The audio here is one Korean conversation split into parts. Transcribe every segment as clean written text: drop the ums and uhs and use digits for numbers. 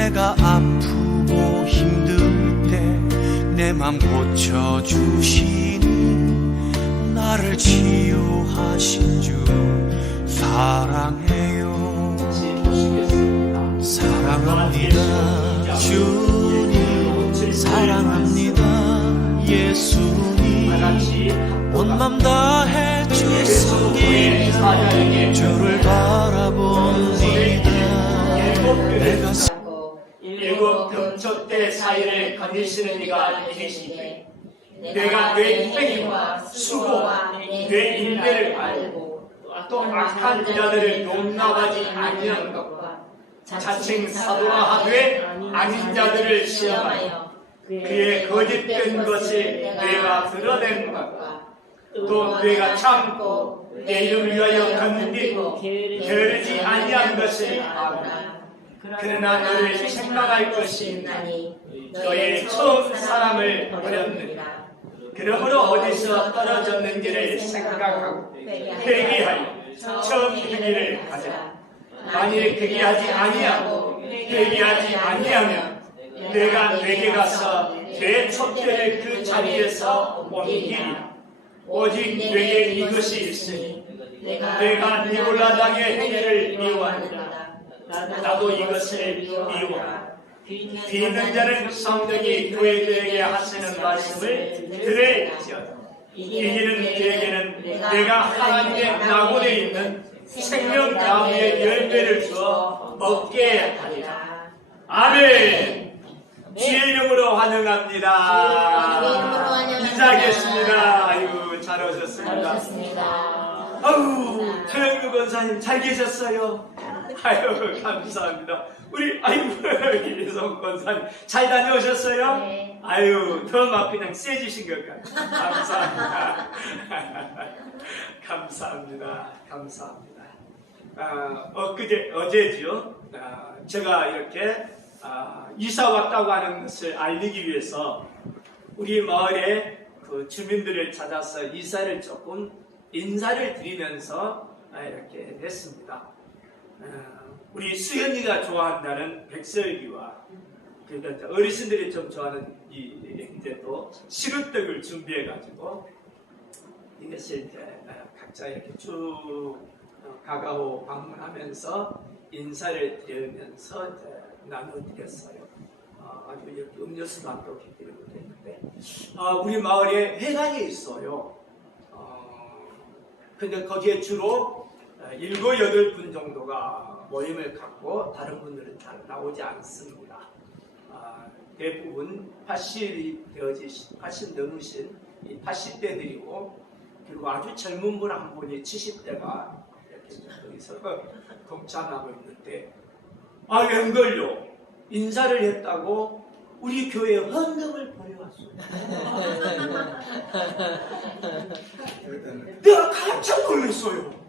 내가 아프고 힘들 때 내 맘 고쳐주시니 나를 치유하신 주 사랑해요. 사랑합니다 주님, 사랑합니다 예수님. 온 맘 다해 주십니다. 주를 바라봅니다. 내가 일곱 금촛대 사이를 건드시는 이가 계시기에 내가 내 행위와 수고와 내 인내를 알고 또 악한 자들을 용납하지 아니하는 것과 자칭 사도라 하되 아닌 자들을 시험하여 그의 거짓된 것을 내가 드러낸 것과 또 내가 참고 내 이름을 위하여 견디고 게으르지 아니한 것을 알아. 그러나 너를 책망할 것이 있나니 너의 처음 사람을 버렸느니라. 그러므로 어디서 떨어졌는지를 생각하고 회개하여 처음 행위를 하자. 만일 회개하지 아니하고 회개하지 아니하면 내가 내게 가서 내 촛대를 그 자리에서 옮기리라. 오직 내게 이것이 있으니 내가 니골라 당의 행위를 미워하느라 나도 이것을 미워하라. 비는 자는 성령이 교회들에게 하시는 말씀을 들을지어다. 이기는 자에게는 내가 하나님의 낙원에 있는 생명나무의 열매를 주어 먹게 하리라. 아멘. 주의 이름으로 환영합니다. 인사하겠습니다. 아유, 잘 오셨습니다. 아유, 최영규 권사님 잘 계셨어요? 아유, 감사합니다. 우리 이성 권사님 잘 다녀오셨어요? 네. 아유, 더 막 그냥 세지신 것 같아요. 감사합니다. 감사합니다. 감사합니다. 어제죠. 제가 이렇게 이사 왔다고 하는 것을 알리기 위해서 우리 마을에 그 주민들을 찾아서 이사를 조금 인사를 드리면서 이렇게 했습니다. 우리 수현이가 좋아한다는 백설기와 그러니까 어르신들이 좀 좋아하는 이제 또 시루떡을 준비해가지고 이것을 이제 각자 이렇게 쭉 가가오 방문하면서 인사를 드리면서 이제 나눠드렸어요. 아주 이렇게 음료수만 또 드리고 그랬는데 우리 마을에 회관이 있어요. 근데 거기에 주로 7, 8분 정도가 모임을 갖고 다른 분들은 잘 나오지 않습니다. 대부분 80 넘으신 80대들이고 그리고 아주 젊은 분 한 분이 70대가 이렇게 여기서 동참하고 있는데 웬걸요? 인사를 했다고 우리 교회에 헌금을 보내왔어요. 내가 깜짝 놀랐어요.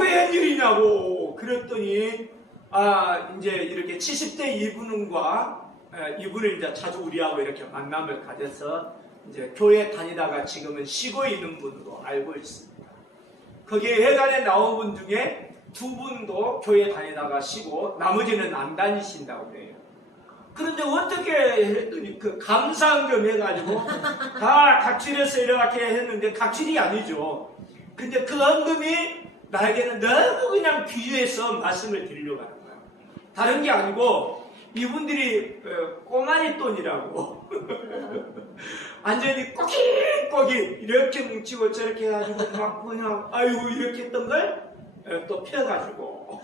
웬일이냐고 그랬더니 이제 이렇게 70대 이분과 이분을 이제 자주 우리하고 이렇게 만남을 가져서 이제 교회 다니다가 지금은 쉬고 있는 분으로 알고 있습니다. 거기에 회관에 나온 분 중에 2분도 교회 다니다가 쉬고 나머지는 안 다니신다고 그래요. 그런데 어떻게 했더니 그 감사헌금 해가지고 다 각출해서 이렇게 했는데 각출이 아니죠. 근데 그 헌금이 나에게는 너무 그냥 귀해서 말씀을 드리려고 하는 거예요. 다른 게 아니고 이분들이 꼬마리 돈이라고 완전히 꼬깃꼬깃 이렇게 뭉치고 저렇게 해가지고 막 그냥 아이고 이렇게 했던 걸 또 펴가지고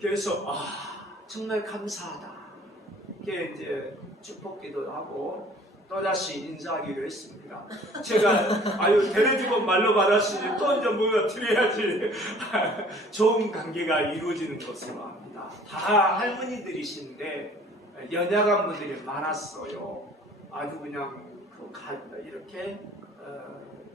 그래서 정말 감사하다. 이렇게 이제 축복기도 하고 또다시 인사하기로 했습니다. 제가 데려주고 말로 받았으니 또 이제 뭐가 드려야지. 좋은 관계가 이루어지는 것으로 합니다. 다 할머니들이신데 연약한 분들이 많았어요. 아주 그냥 이렇게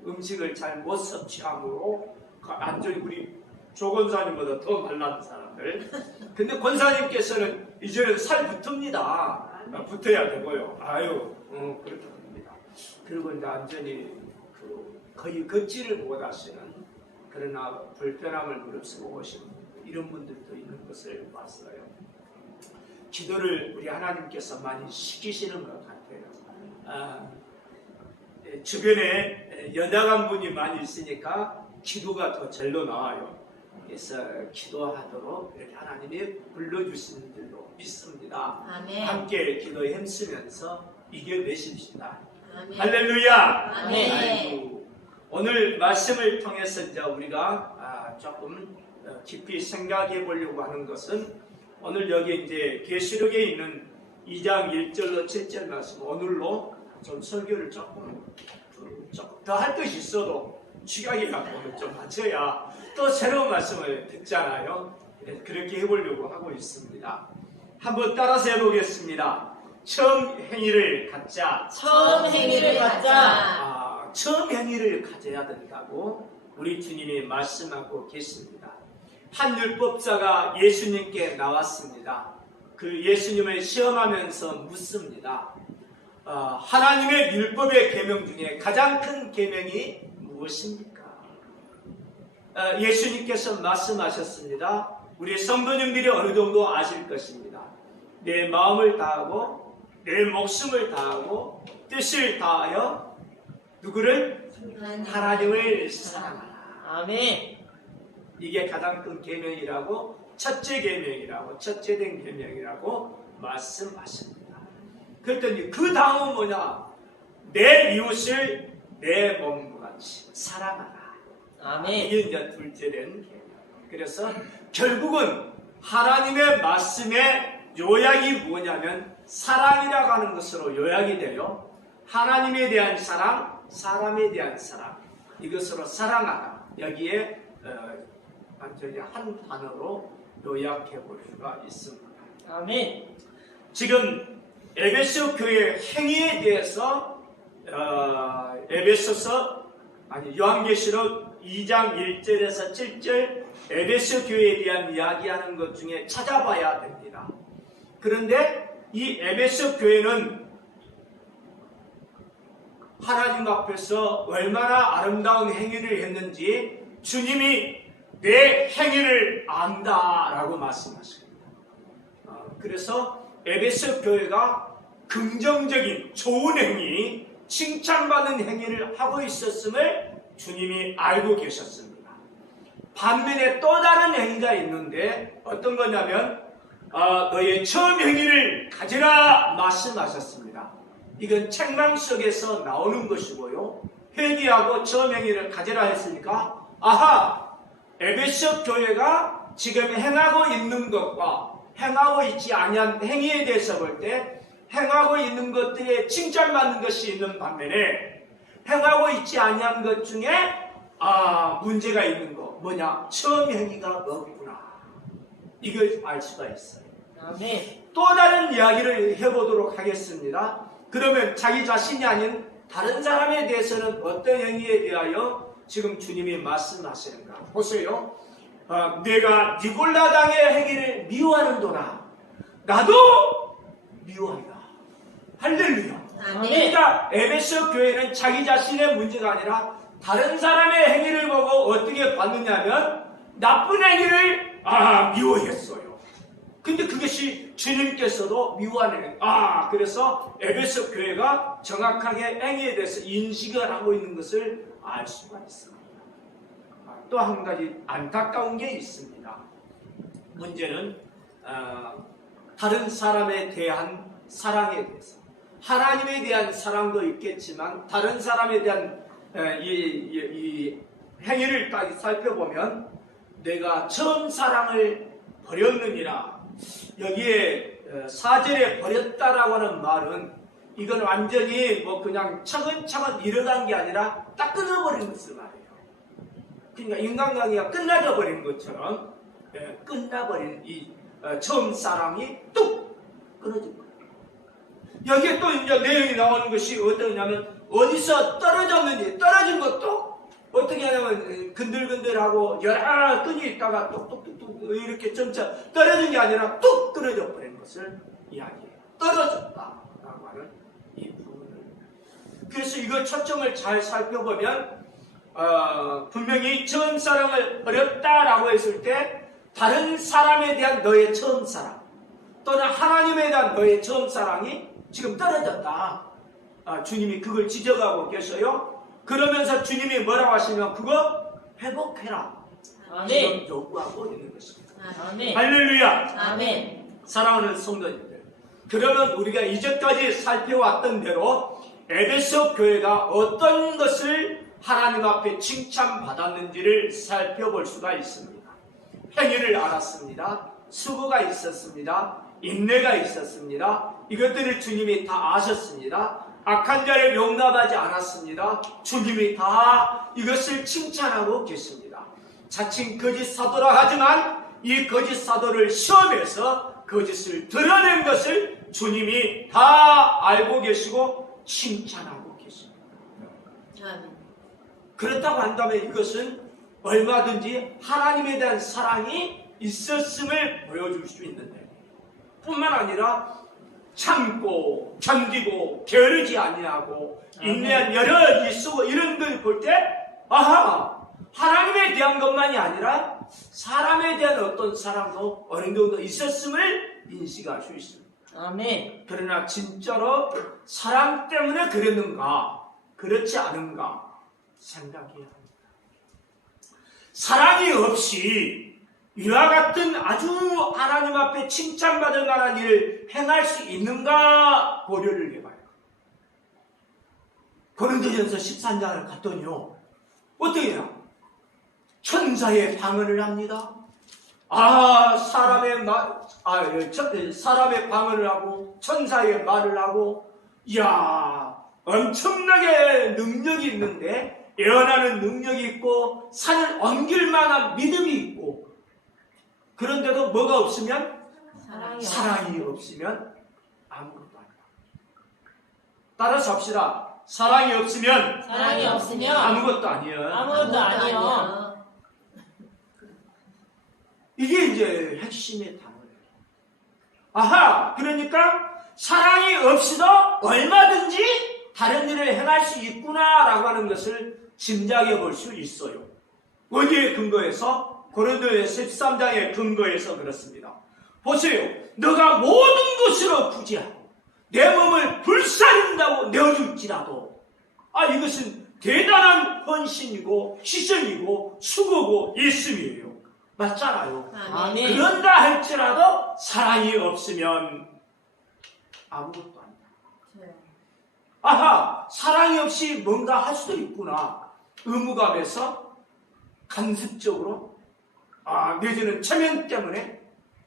음식을 잘 못 섭취함으로 완전히 우리 조 권사님보다 더 말랐던 사람들. 근데 권사님께서는 이제는 살 붙습니다. 붙어야 되고요. 그렇게 됩니다. 그리고 이제 완전히 거의 걷지를 못하시는 그러나 불편함을 무릅쓰고 오시는 분들이 이런 분들도 있는 것을 봤어요. 기도를 우리 하나님께서 많이 시키시는 것 같아요. 주변에 연약한 분이 많이 있으니까 기도가 더 절로 나와요. 그래서 기도하도록 이렇게 하나님이 불러주시는 줄로 믿습니다. 아멘. 함께 기도에 힘쓰면서 이겨내십시다. 아멘. 할렐루야. 아멘. 아이고, 오늘 말씀을 통해서 이제 우리가 조금 깊이 생각해 보려고 하는 것은 오늘 여기 이제 계시록에 있는 2장 1절로 7절 말씀, 오늘로 좀 설교를 조금 더 할 것이 있어도 취약해 갖고는 좀 맞춰야 또 새로운 말씀을 듣잖아요. 그렇게 해보려고 하고 있습니다. 한번 따라서 해보겠습니다. 처음 행위를 갖자. 처음 행위를 갖자. 처음 행위를 가져야 된다고 우리 주님이 말씀하고 계십니다. 한 율법사가 예수님께 나왔습니다. 그 예수님을 시험하면서 묻습니다. 하나님의 율법의 계명 중에 가장 큰 계명이 무엇입니까? 예수님께서 말씀하셨습니다. 우리 성도님들이 어느 정도 아실 것입니다. 내 마음을 다하고 내 목숨을 다하고 뜻을 다하여 누구를? 하나님을 사랑하라. 아멘. 이게 가장 큰 계명이라고, 첫째 계명이라고, 첫째된 계명이라고 말씀하십니다. 그랬더니 그 다음은 뭐냐? 내 이웃을 내 몸과 같이 사랑하라. 아멘. 이게 이제 둘째된 계명. 그래서 결국은 하나님의 말씀의 요약이 뭐냐면 사랑이라고 하는 것으로 요약이 돼요. 하나님에 대한 사랑, 사람에 대한 사랑, 이것으로 사랑하라. 여기에 완전히 한 단어로 요약해 볼 수가 있습니다. 아멘. 지금 에베소 교회 행위에 대해서 요한계시록 2장 1절에서 7절 에베소 교회에 대한 이야기하는 것 중에 찾아봐야 됩니다. 그런데 이 에베소 교회는 하나님 앞에서 얼마나 아름다운 행위를 했는지 주님이 내 행위를 안다라고 말씀하십니다. 그래서 에베소 교회가 긍정적인 좋은 행위, 칭찬받는 행위를 하고 있었음을 주님이 알고 계셨습니다. 반면에 또 다른 행위가 있는데 어떤 거냐면 너의 처음 행위를 가지라 말씀하셨습니다. 이건 책망 속에서 나오는 것이고요. 회개하고 처음 행위를 가지라 했으니까 에베소 교회가 지금 행하고 있는 것과 행하고 있지 아니한 행위에 대해서 볼 때 행하고 있는 것들에 칭찬받는 것이 있는 반면에 행하고 있지 아니한 것 중에 문제가 있는 거 뭐냐? 처음 행위가 없구나. 이걸 알 수가 있어요. 아멘. 또 다른 이야기를 해보도록 하겠습니다. 그러면 자기 자신이 아닌 다른 사람에 대해서는 어떤 행위에 대하여 지금 주님이 말씀하시는가? 보세요. 내가 니골라당의 행위를 미워하는도다. 나도 미워한다. 할렐루야. 아멘. 그러니까 에베소 교회는 자기 자신의 문제가 아니라 다른 사람의 행위를 보고 어떻게 봤느냐면 나쁜 행위를 미워했어요. 근데 그것이 주님께서도 미워하는 그래서 에베소 교회가 정확하게 행위에 대해서 인식을 하고 있는 것을 알 수가 있습니다. 또 한 가지 안타까운 게 있습니다. 문제는 다른 사람에 대한 사랑에 대해서 하나님에 대한 사랑도 있겠지만 다른 사람에 대한 이 행위를 딱 살펴보면 내가 처음 사랑을 버렸느니라. 여기에 4절에 버렸다라고 하는 말은 이건 완전히 그냥 차근차근 일어난 게 아니라 딱 끊어버린 것을 말해요. 그러니까 인간관계가 끝나져 버린 것처럼 끝나버린 이 처음 사랑이 뚝 끊어진 거예요. 여기에 또 이제 내용이 나오는 것이 어떠냐면 어디서 떨어졌는지 떨어진 것도 어떻게 하냐면 근들근들하고 여러 끈이 있다가 뚝뚝뚝뚝 이렇게 점차 떨어진 게 아니라 뚝 끊어져 버린 것을 이야기해요. 떨어졌다라고 하는 이 부분을. 그래서 이걸 초점을 잘 살펴보면 분명히 처음 사랑을 버렸다라고 했을 때 다른 사람에 대한 너의 처음 사랑 또는 하나님에 대한 너의 처음 사랑이 지금 떨어졌다. 주님이 그걸 지적하고 계셔요. 그러면서 주님이 뭐라고 하시냐면 그거 회복해라. 아멘. 지금 요구하고 있는 것입니다. 아멘. 할렐루야. 아멘. 사랑하는 성도님들, 그러면 우리가 이제까지 살펴왔던 대로 에베소 교회가 어떤 것을 하나님 앞에 칭찬받았는지를 살펴볼 수가 있습니다. 행위를 알았습니다. 수고가 있었습니다. 인내가 있었습니다. 이것들을 주님이 다 아셨습니다. 악한 자를 용납하지 않았습니다. 주님이 다 이것을 칭찬하고 계십니다. 자칭 거짓 사도라 하지만 이 거짓 사도를 시험해서 거짓을 드러낸 것을 주님이 다 알고 계시고 칭찬하고 계십니다. 그렇다고 한다면 이것은 얼마든지 하나님에 대한 사랑이 있었음을 보여줄 수 있는데, 뿐만 아니라 참고 견디고 게으르지 아니하고 인내한 여러 일수고 이런 걸 볼 때 하나님에 대한 것만이 아니라 사람에 대한 어떤 사랑도 어느 정도 있었음을 인식할 수 있습니다. 아멘. 그러나 진짜로 사랑 때문에 그랬는가 그렇지 않은가 생각해야 합니다. 사랑이 없이 이와 같은 아주 하나님 앞에 칭찬받을 만한 일을 행할 수 있는가 고려를 해봐요. 고린도전서 13장을 갔더니요, 어떻게 해요? 천사의 방언을 합니다. 사람의 방언을 하고 천사의 말을 하고, 이야, 엄청나게 능력이 있는데, 예언하는 능력이 있고 산을 옮길 만한 믿음이 있고, 그런데도 뭐가 없으면? 사랑이 없으면 아무것도 아니다. 따라서 합시다. 사랑이 없으면 아무것도 아니에요. 아무것도 아니요. 이게 이제 핵심의 단어예요. 그러니까 사랑이 없이도 얼마든지 다른 일을 행할 수 있구나라고 하는 것을 짐작해 볼 수 있어요. 어디에 근거해서? 고린도전서 13장의 근거해서 그렇습니다. 보세요. 너가 모든 것으로 부지하고 내 몸을 불사른다고 내어줄지라도 이것은 대단한 헌신이고 희생이고 수고고 일심이에요. 맞잖아요. 아멘. 그런다 할지라도 사랑이 없으면 아무것도 아니다. 사랑이 없이 뭔가 할 수도 있구나. 의무감에서 간습적으로 내지는 체면 때문에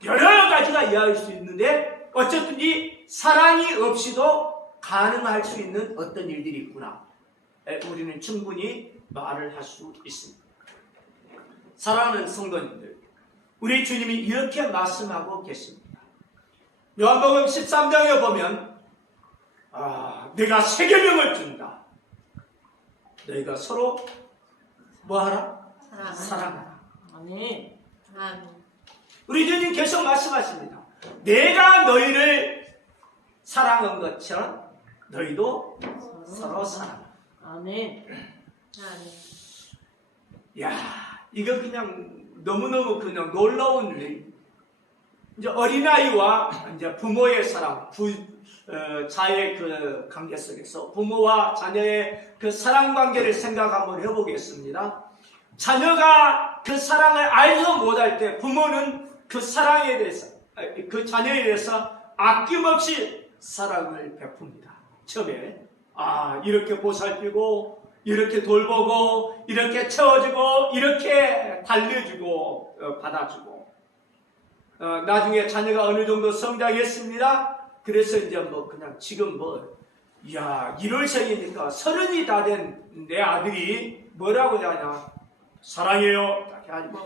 여러 가지가 이해할 수 있는데 어쨌든 이 사랑이 없이도 가능할 수 있는 어떤 일들이 있구나. 우리는 충분히 말을 할 수 있습니다. 사랑하는 성도님들, 우리 주님이 이렇게 말씀하고 계십니다. 요한복음 13장에 보면 내가 새 계명을 준다. 너희가 서로 뭐하라? 사랑하라. 아멘. 우리 주님 계속 말씀하십니다. 내가 너희를 사랑한 것처럼 너희도 서로 사랑하라. 아멘. 이거 그냥 너무너무 그냥 놀라운 일. 이제 어린아이와 이제 부모의 사랑, 자의 그 관계 속에서 부모와 자녀의 그 사랑 관계를 생각 한번 해보겠습니다. 자녀가 그 사랑을 알지 못할 때 부모는 그 사랑에 대해서, 그 자녀에 대해서 아낌없이 사랑을 베풉니다. 처음에 이렇게 보살피고 이렇게 돌보고 이렇게 채워주고 이렇게 달래주고 받아주고, 나중에 자녀가 어느 정도 성장했습니다. 그래서 이제 그냥 지금 1월생이니까 30이 다 된 내 아들이 뭐라고 하냐, 사랑해요 이렇게 하지고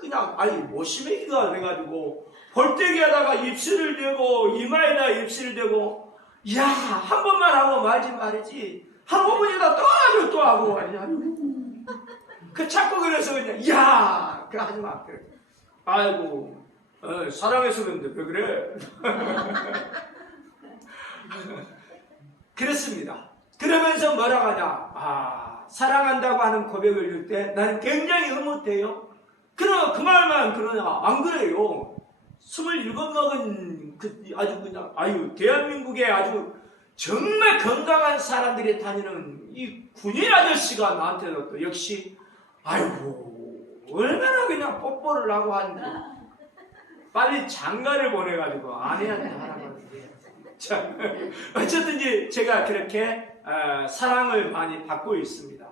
그냥 모시매기가 돼가지고 볼때기하다가 입술을 대고 이마에다 입술을 대고, 한 번만 하고 말지 말이지 한 번만이다 또 하고 자꾸 그래서 그냥 그 하지마. 사랑해서 그런데 왜 그래? 그렇습니다. 그러면서 뭐라고 하냐, 사랑한다고 하는 고백을 줄 때 나는 굉장히 흐뭇해요. 그러나 그 말만 그러냐? 안 그래요. 27 먹은 아주 그냥 대한민국에 아주 정말 건강한 사람들이 다니는 이 군인 아저씨가 나한테도 또 역시 아이고 얼마나 그냥 뽀뽀를 하고 하는데 빨리 장가를 보내가지고 아내한테 하라고 하는데 자, 어쨌든 이제 제가 그렇게 사랑을 많이 받고 있습니다.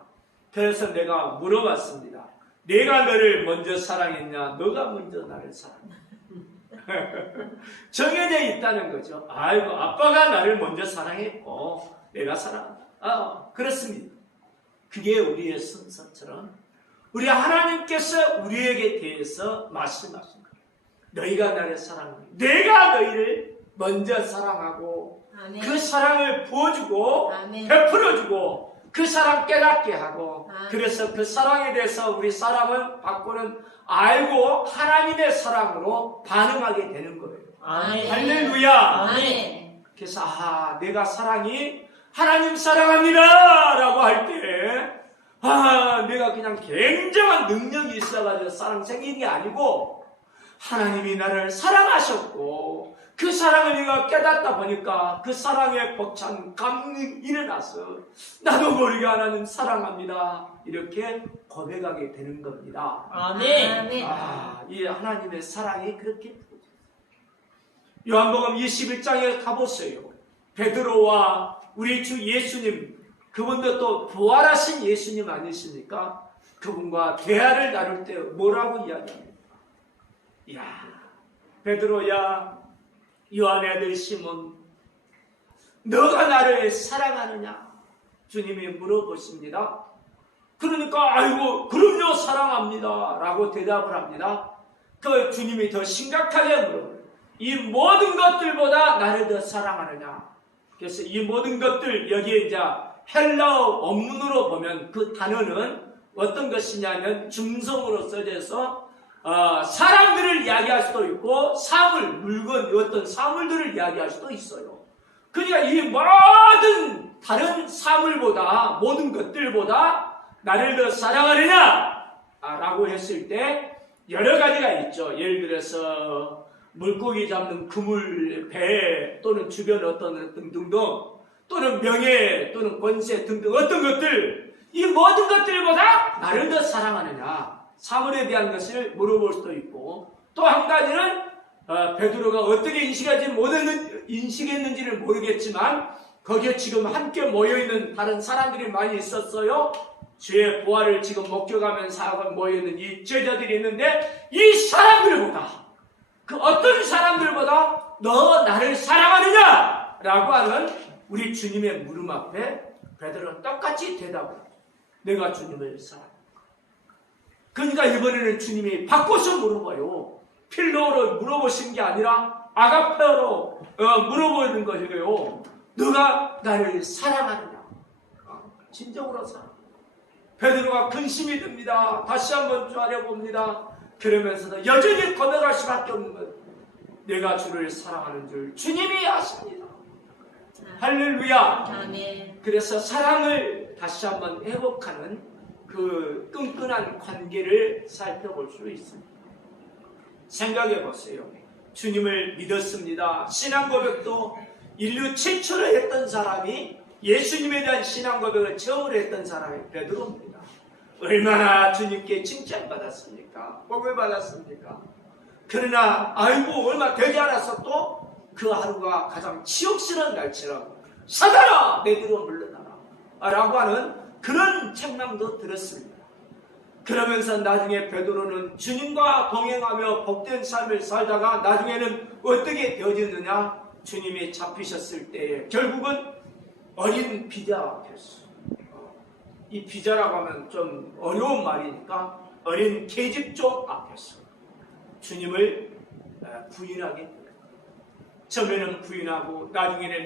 그래서 내가 물어봤습니다. 내가 너를 먼저 사랑했냐? 너가 먼저 나를 사랑했냐? 정해져 있다는 거죠. 아이고 아빠가 나를 먼저 사랑했고 내가 사랑한다. 그렇습니다. 그게 우리의 순서처럼 우리 하나님께서 우리에게 대해서 말씀하신 거예요. 너희가 나를 사랑해. 내가 너희를 먼저 사랑하고 아멘. 그 사랑을 부어주고 아멘. 베풀어주고 그 사랑 깨닫게 하고 아멘. 그래서 그 사랑에 대해서 우리 사람은 받고는 알고 하나님의 사랑으로 반응하게 되는 거예요. 아멘. 할렐루야. 아멘. 그래서 내가 사랑이 하나님 사랑합니다 라고 할 때 내가 그냥 굉장한 능력이 있어가지고 사랑 생긴 게 아니고 하나님이 나를 사랑하셨고 그 사랑을 내가 깨닫다 보니까 그 사랑에 벅찬 감흥이 일어나서 나도 모르게 하나님 사랑합니다 이렇게 고백하게 되는 겁니다. 아멘. 아멘. 이 하나님의 사랑이 그렇게 요한복음 21장에 가보세요. 베드로와 우리 주 예수님 그분도 또 부활하신 예수님 아니십니까? 그분과 대화를 나눌 때 뭐라고 이야기합니까? 이야 베드로야 요한의 아들 시몬 너가 나를 사랑하느냐? 주님이 물어보십니다. 그러니까 아이고 그럼요 사랑합니다 라고 대답을 합니다. 그 주님이 더 심각하게 물어요. 이 모든 것들보다 나를 더 사랑하느냐? 그래서 이 모든 것들 여기에 이제 헬라어 원문으로 보면 그 단어는 어떤 것이냐면 중성으로 써져서 사람들을 이야기할 수도 있고 사물, 물건, 어떤 사물들을 이야기할 수도 있어요. 그러니까 이 모든 다른 사물보다 모든 것들보다 나를 더 사랑하느냐? 라고 했을 때 여러 가지가 있죠. 예를 들어서 물고기 잡는 그물, 배 또는 주변 어떤 등등 또는 명예 또는 권세 등등 어떤 것들 이 모든 것들보다 나를 더 사랑하느냐 사물에 대한 것을 물어볼 수도 있고 또 한 가지는 베드로가 어떻게 인식했는지를 모르겠지만 거기에 지금 함께 모여있는 다른 사람들이 많이 있었어요. 주의 부활을 지금 목격하면서 모여있는 이 제자들이 있는데 이 사람들보다 그 어떤 사람들보다 너 나를 사랑하느냐? 라고 하는 우리 주님의 물음 앞에 베드로는 똑같이 대답을 합니다. 내가 주님을 사랑합니다. 그러니까 이번에는 주님이 바꿔서 물어봐요. 필로로 물어보신 게 아니라 아가페어로 물어보는 것이에요. 너가 나를 사랑하느냐? 진정으로 사랑. 베드로가 근심이 듭니다. 다시 한번 쪼아려봅니다. 그러면서도 여전히 고백할 수밖에 없는 것. 내가 주를 사랑하는 줄 주님이 아십니다. 할렐루야. 아멘. 그래서 사랑을 다시 한번 회복하는 그 끈끈한 관계를 살펴볼 수 있습니다. 생각해 보세요. 주님을 믿었습니다. 신앙 고백도 인류 최초로 했던 사람이 예수님에 대한 신앙 고백을 처음으로 했던 사람이 베드로입니다. 얼마나 주님께 칭찬받았습니까? 복을 받았습니까? 그러나 아이고 얼마 되지 않아서 또 그 하루가 가장 치욕스러운 날치라고 사단아 내게로 물러나라 라고 하는 그런 책망도 들었습니다. 그러면서 나중에 베드로는 주님과 동행하며 복된 삶을 살다가 나중에는 어떻게 되어졌느냐? 주님이 잡히셨을 때에 결국은 어린 비자 앞에서 이 비자라고 하면 좀 어려운 말이니까 어린 계집종 앞에서 주님을 부인하게 됩니다. 처음에는 부인하고 나중에는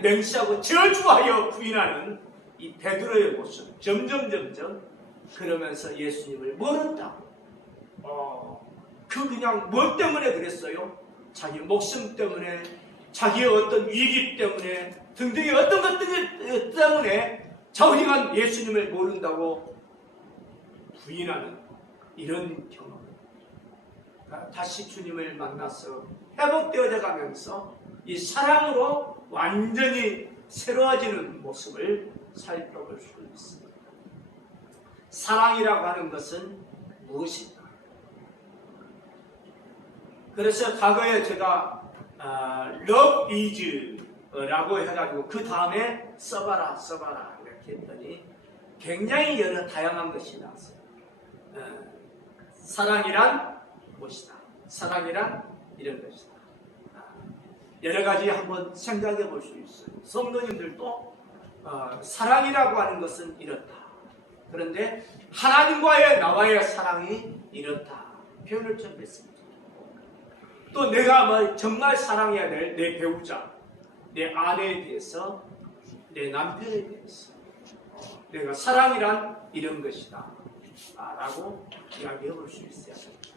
맹세하고 저주하여 부인하는 이 베드로의 모습 점점 그러면서 예수님을 모른다. 그냥 뭐 때문에 그랬어요? 자기 목숨 때문에 자기의 어떤 위기 때문에 등등의 어떤 것들 때문에 자우리간 예수님을 모른다고 부인하는 이런 경험. 다시 주님을 만나서 회복되어져 가면서 이 사랑으로 완전히 새로워지는 모습을 살펴볼 수 있습니다. 사랑이라고 하는 것은 무엇인가? 그래서 과거에 제가 Love is 라고 해가지고 그 다음에 써봐라 이렇게 했더니 굉장히 여러 다양한 것이 나왔어요. 사랑이란 무엇이다? 사랑이란 이런 것이다. 여러 가지 한번 생각해 볼 수 있어요. 성도님들도 사랑이라고 하는 것은 이렇다. 그런데 하나님과의 나와의 사랑이 이렇다. 표현을 좀 했습니다. 또 내가 정말 사랑해야 될 내 배우자, 내 아내에 대해서, 내 남편에 대해서 내가 사랑이란 이런 것이다 라고 이야기해 볼 수 있어야 합니다.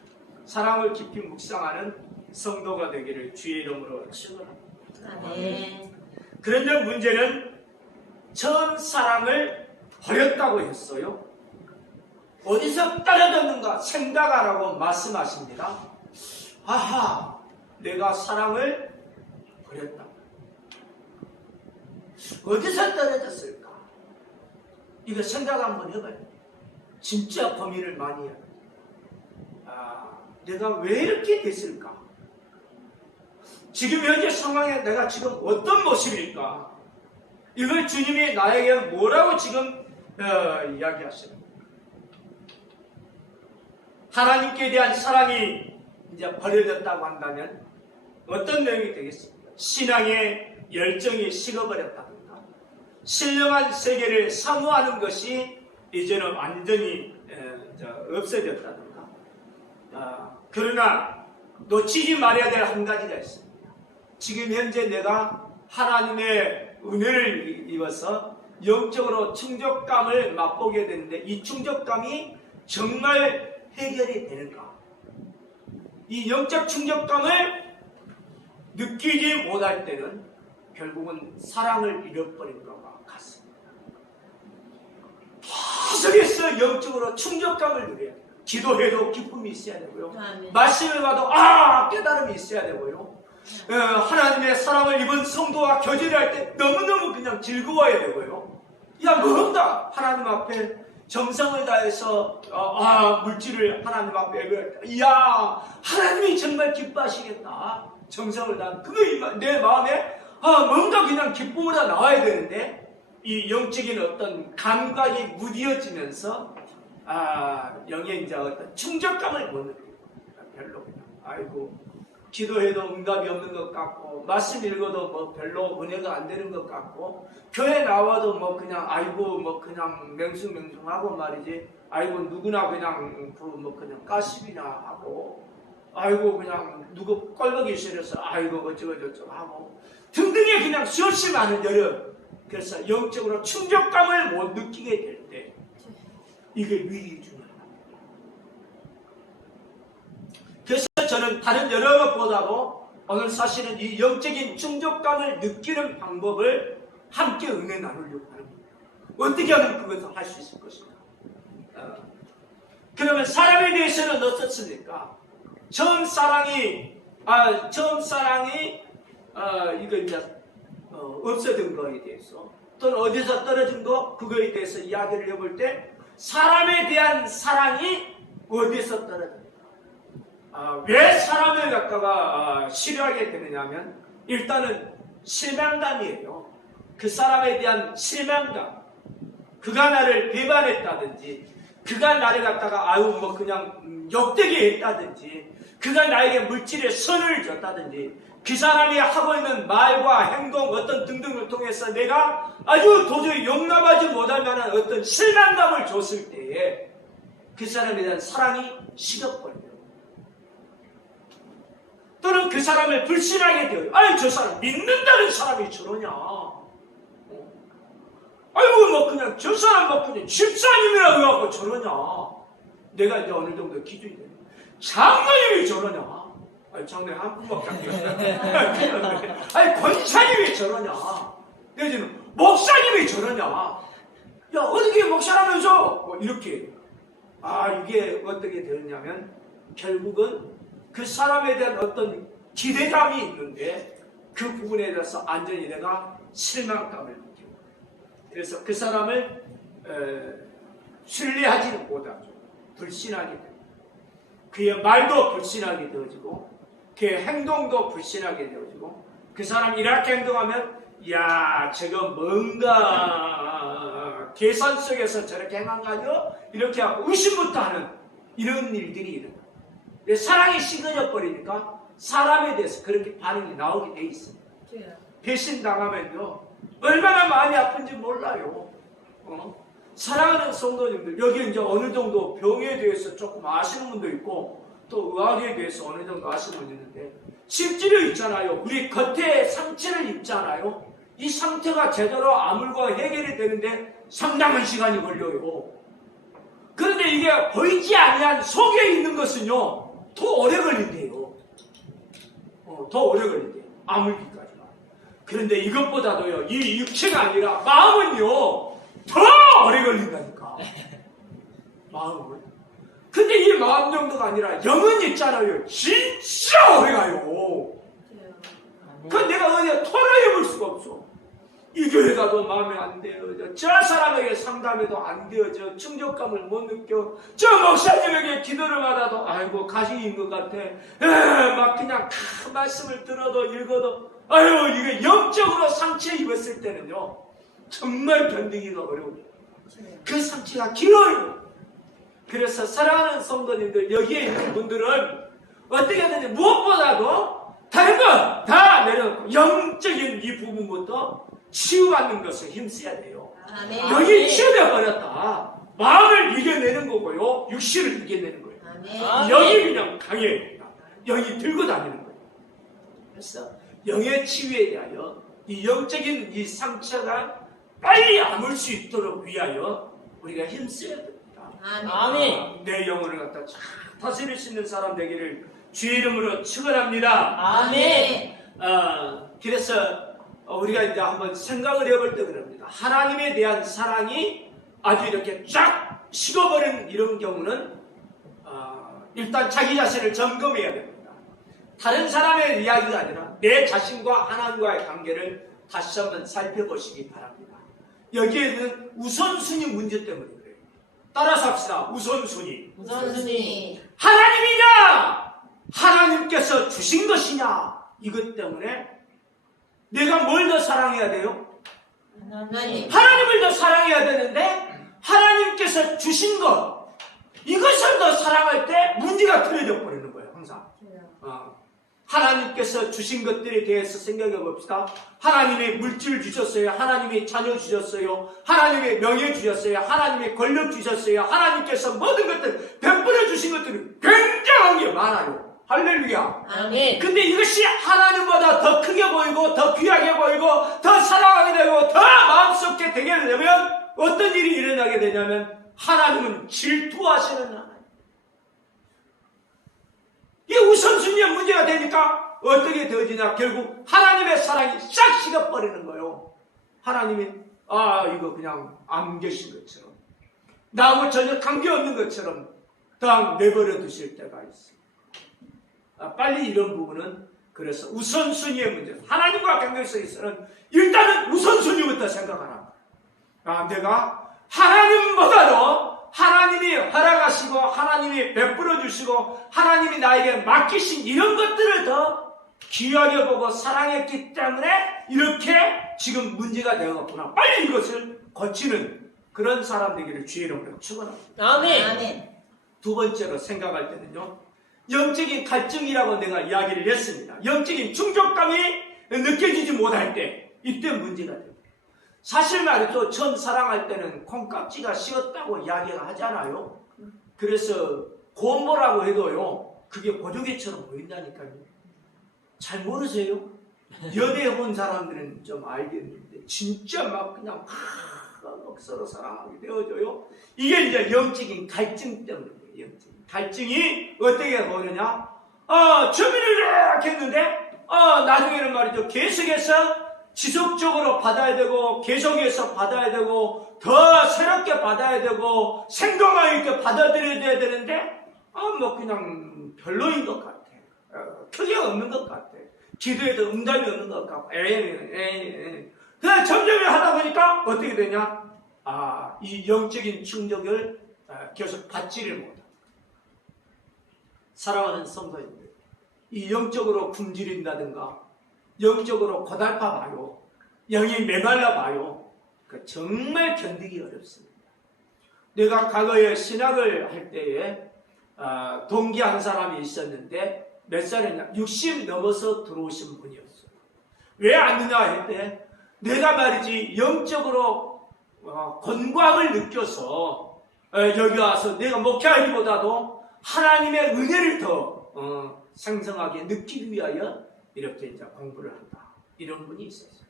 사랑을 깊이 묵상하는 성도가 되기를 주의 이름으로 축원합니다. 네. 그런데 문제는 처음 사랑을 버렸다고 했어요. 어디서 떨어졌는가 생각하라고 말씀하십니다. 아하, 내가 사랑을 버렸다. 어디서 떨어졌을까? 이거 생각 한번 해봐요. 진짜 고민을 많이 해요. 내가 왜 이렇게 됐을까? 지금 현재 상황에 내가 지금 어떤 모습일까? 이걸 주님이 나에게 뭐라고 지금 이야기하십니까? 하나님께 대한 사랑이 이제 버려졌다고 한다면 어떤 내용이 되겠습니까? 신앙의 열정이 식어버렸다든가, 신령한 세계를 사모하는 것이 이제는 완전히 없어졌다든가. 그러나 놓치지 말아야 될 한 가지가 있습니다. 지금 현재 내가 하나님의 은혜를 입어서 영적으로 충족감을 맛보게 되는데 이 충족감이 정말 해결이 되는가? 이 영적 충족감을 느끼지 못할 때는 결국은 사랑을 잃어버린 것과 같습니다. 계속해서 영적으로 충족감을 누려야 돼요. 기도해도 기쁨이 있어야 되고요. 말씀을 봐도 깨달음이 있어야 되고요. 하나님의 사랑을 입은 성도와 교제할 때 너무너무 그냥 즐거워야 되고요. 뭔가 하나님 앞에 정성을 다해서 물질을 하나님 앞에 하나님이 정말 기뻐하시겠다. 정성을 다한 그거 내 마음에 뭔가 그냥 기쁨으로 나와야 되는데 이 영적인 어떤 감각이 무뎌지면서 영의 이제 어떤 충족감을 못 느끼고 별로 그냥 기도해도 응답이 없는 것 같고 말씀 읽어도 별로 은혜가 안 되는 것 같고 교회 나와도 그냥 그냥 맹숭맹숭하고 말이지 누구나 그냥 그냥 가십이나 하고 그냥 누구 꼴보기 싫어서 어쩌고저쩌고 하고 등등의 그냥 수없이 많은 그래서 영적으로 충족감을 못 느끼게 될 때 이게 위기 중요합니다. 그래서 저는 다른 여러 것보다도 오늘 사실은 이 영적인 충족감을 느끼는 방법을 함께 은혜 나누려고 합니다. 어떻게 하면 그것을 할 수 있을 것인가? 그러면 사람에 대해서는 어떻습니까? 처음 사랑이 이거 이제 없어진 거에 대해서 또는 어디서 떨어진 거 그거에 대해서 이야기를 해볼 때 사람에 대한 사랑이 어디서 떨어집니까? 왜 사람을 갖다가 싫어하게 되느냐면 일단은 실망감이에요. 그 사람에 대한 실망감. 그가 나를 배반했다든지 그가 나를 갖다가 그냥 욕되게 했다든지 그가 나에게 물질의 선을 줬다든지 그 사람이 하고 있는 말과 행동 어떤 등등을 통해서 내가 도저히 용납하지 못할 만한 어떤 실망감을 줬을 때에 그 사람에 대한 사랑이 식어버려요. 또는 그 사람을 불신하게 되어요. 저 사람 믿는다는 사람이 저러냐. 그냥 저 사람 그냥 집사님이라고 해갖고 저러냐. 내가 이제 어느 정도 기준이 돼요. 장로님이 저러냐. 장로님 한 분밖에 안 계시네. 권사님이 저러냐. 내지는 목사님이 저러냐. 어떻게 목사라면서 이렇게 이게 어떻게 되었냐면 결국은 그 사람에 대한 어떤 기대감이 있는데 그 부분에 대해서 완전히 내가 실망감을 느끼고, 그래서 그 사람을 신뢰하지는 못하죠. 불신하게 됩니다. 그의 말도 불신하게 되어지고 그의 행동도 불신하게 되어지고, 그 사람이 이렇게 행동하면 야 저거 뭔가 계산 속에서 저렇게 행한가요? 이렇게 하고 의심부터 하는 이런 일들이 일어나요. 사랑이 식어져 버리니까 사람에 대해서 그렇게 반응이 나오게 돼 있습니다. 배신당하면요 얼마나 마음이 아픈지 몰라요. 사랑하는 성도님들, 여기 이제 어느 정도 병에 대해서 조금 아시는 분도 있고 또 의학에 대해서 어느 정도 아시는 분도 있는데, 실제로 있잖아요. 우리 겉에 상처를 입잖아요. 이 상태가 제대로 아물고 해결이 되는데 상당한 시간이 걸려요. 그런데 이게 보이지 아니한 속에 있는 것은요 더 오래 걸린대요. 더 오래 걸린대요. 아물기까지가. 그런데 이것보다도요, 이 육체가 아니라 마음은요 더 오래 걸린다니까. 마음은. 근데 이 마음 정도가 아니라 영은 있잖아요. 진짜 오래 가요. 그건 내가 어디에 토로해 볼 수가 없어. 이 교회 가도 마음에 안 되어져, 저 사람에게 상담해도 안 되어져, 충족감을 못 느껴, 저 목사님에게 기도를 받아도 아이고 가식인 것 같아, 막 그냥 말씀을 들어도 읽어도 이게 영적으로 상처 입었을 때는요 정말 견디기가 어려워요. 그 상처가 길어요. 그래서 사랑하는 성도님들, 여기에 있는 분들은 어떻게 하든지 무엇보다도 다른 것 다 내려놓고 영적인 이 부분부터 치유받는 것을 힘써야 돼요. 아멘. 여기 치유되어 버렸다. 마음을 이겨내는 거고요, 육신을 이겨내는 거예요. 아멘. 영이 그냥 강해야 됩니다. 영이 들고 다니는 거예요. 그래서 영의 치유에 대하여 이 영적인 이 상처가 빨리 아물 수 있도록 위하여 우리가 힘써야 됩니다. 아멘. 내 영혼을 갖다 잘 다스릴 수 있는 사람 되기를 주의 이름으로 축원합니다. 아멘. 그래서 우리가 이제 한번 생각을 해볼 때 그럽니다. 하나님에 대한 사랑이 아주 이렇게 쫙 식어버린 이런 경우는 일단 자기 자신을 점검해야 됩니다. 다른 사람의 이야기가 아니라 내 자신과 하나님과의 관계를 다시 한번 살펴보시기 바랍니다. 여기에는 우선순위 문제 때문에 그래요. 따라서 합시다. 우선순위. 우선순위. 하나님이냐 하나님께서 주신 것이냐, 이것 때문에 내가 뭘 더 사랑해야 돼요? 하나님. 하나님을 더 사랑해야 되는데 하나님께서 주신 것, 이것을 더 사랑할 때 문제가 틀어져 버리는 거예요. 항상 하나님께서 주신 것들에 대해서 생각해 봅시다. 하나님이 물질 주셨어요. 하나님이 자녀 주셨어요. 하나님의 명예 주셨어요. 하나님의 권력 주셨어요. 하나님께서 모든 것들 베풀어 주신 것들이 굉장한 게 많아요. 할렐루야. 아멘. 근데 이것이 하나님보다 더 크게 보이고 더 귀하게 보이고 더 사랑하게 되고 더 마음속에 되게 되면 어떤 일이 일어나게 되냐면 하나님은 질투하시는 하나님. 이 우선순위의 문제가 되니까 어떻게 되어지냐, 결국 하나님의 사랑이 싹 식어버리는 거예요. 하나님이 이거 그냥 안 계신 것처럼, 나하고 전혀 관계없는 것처럼 딱 내버려 두실 때가 있어요. 빨리 이런 부분은, 그래서 우선순위의 문제, 하나님과 관계에서는 일단은 우선순위부터 생각하라. 내가 하나님보다도 하나님이 허락하시고 하나님이 베풀어 주시고 하나님이 나에게 맡기신 이런 것들을 더 귀하게 보고 사랑했기 때문에 이렇게 지금 문제가 되어갔구나. 빨리 이것을 고치는 그런 사람 되기를 주의 이름으로 축원합니다. 아멘. 아멘. 두 번째로 생각할 때는요, 영적인 갈증이라고 내가 이야기를 했습니다. 영적인 충족감이 느껴지지 못할 때, 이때 문제가 됩니다. 사실 말이죠, 처음 사랑할 때는 콩깍지가 씌었다고 이야기가 하잖아요. 그래서 곰보라고 해도요 그게 보조개처럼 보인다니까요. 잘 모르세요? 연애해본 사람들은 좀 알겠는데 진짜 막 그냥 막 서로 사랑하게 되어져요. 이게 이제 영적인 갈증 때문이에요. 영적인 갈증이 어떻게 보느냐, 준비를 이렇게 했는데 나중에는 말이죠, 계속해서 지속적으로 받아야 되고 계속해서 받아야 되고 더 새롭게 받아야 되고 생동감 있게 받아들여야 되는데 뭐 그냥 별로인 것 같아. 크게 없는 것 같아. 기도에도 응답이 없는 것 같고 그냥 점점 하다 보니까 어떻게 되냐? 이 영적인 충격을 계속 받지를 못한다. 사랑하는 성도님들, 이 영적으로 굶주린다든가 영적으로 고달파 봐요. 영이 메말라 봐요. 정말 견디기 어렵습니다. 내가 과거에 신학을 할 때에 동기 한 사람이 있었는데 몇 살이냐? 60 넘어서 들어오신 분이었어요. 왜 왔느냐 할 때 내가 말이지 영적으로 곤고함을 느껴서 여기 와서 내가 목회하기보다도 하나님의 은혜를 더 생성하게 느끼기 위하여 이렇게 이제 공부를 한다. 이런 분이 있었어요.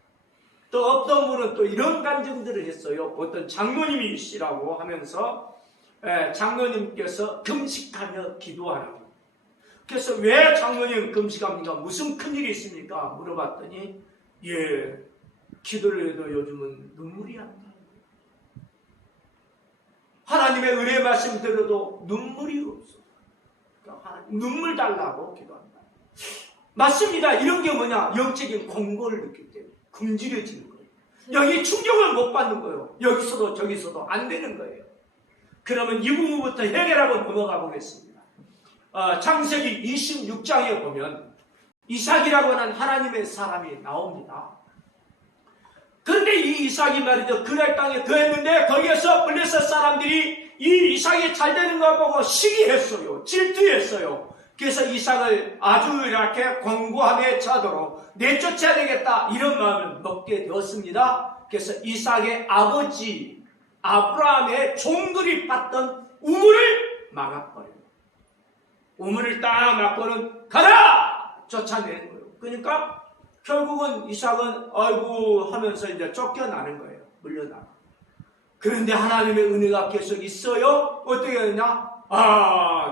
또 어떤 분은 또 이런 간증들을 했어요. 어떤 장로님이시라고 하면서 장로님께서 금식하며 기도하라고. 그래서 왜 장로님 금식합니까? 무슨 큰일이 있습니까? 물어봤더니 기도를 해도 요즘은 눈물이 안 나요. 하나님의 은혜 말씀 들어도 눈물이 없어. 그러니까 하나님 눈물 달라고 기도한다. 맞습니다. 이런 게 뭐냐? 영적인 공고를 느낄 때 굶주려지는 거예요. 여기 충격을 못 받는 거예요. 여기서도 저기서도 안 되는 거예요. 그러면 이 부분부터 해결하고 넘어가 보겠습니다. 창세기 26장에 보면 이삭이라고 하는 하나님의 사람이 나옵니다. 그런데 이 이삭이 말이죠. 그날 땅에 거했는데 거기에서 블레셋 사람들이 이 이삭이 잘 되는 거 보고 시기했어요. 질투했어요. 그래서 이삭을 아주 이렇게 공고함에 차도록 내쫓아야 되겠다 이런 마음을 먹게 되었습니다. 그래서 이삭의 아버지 아브라함의 종들이 팠던 우물을 막아버려요. 우물을 딱 막고는 가라! 쫓아내는 거예요. 그러니까 결국은 이삭은 아이고 하면서 이제 쫓겨나는 거예요. 물려나가. 그런데 하나님의 은혜가 계속 있어요. 어떻게 하느냐?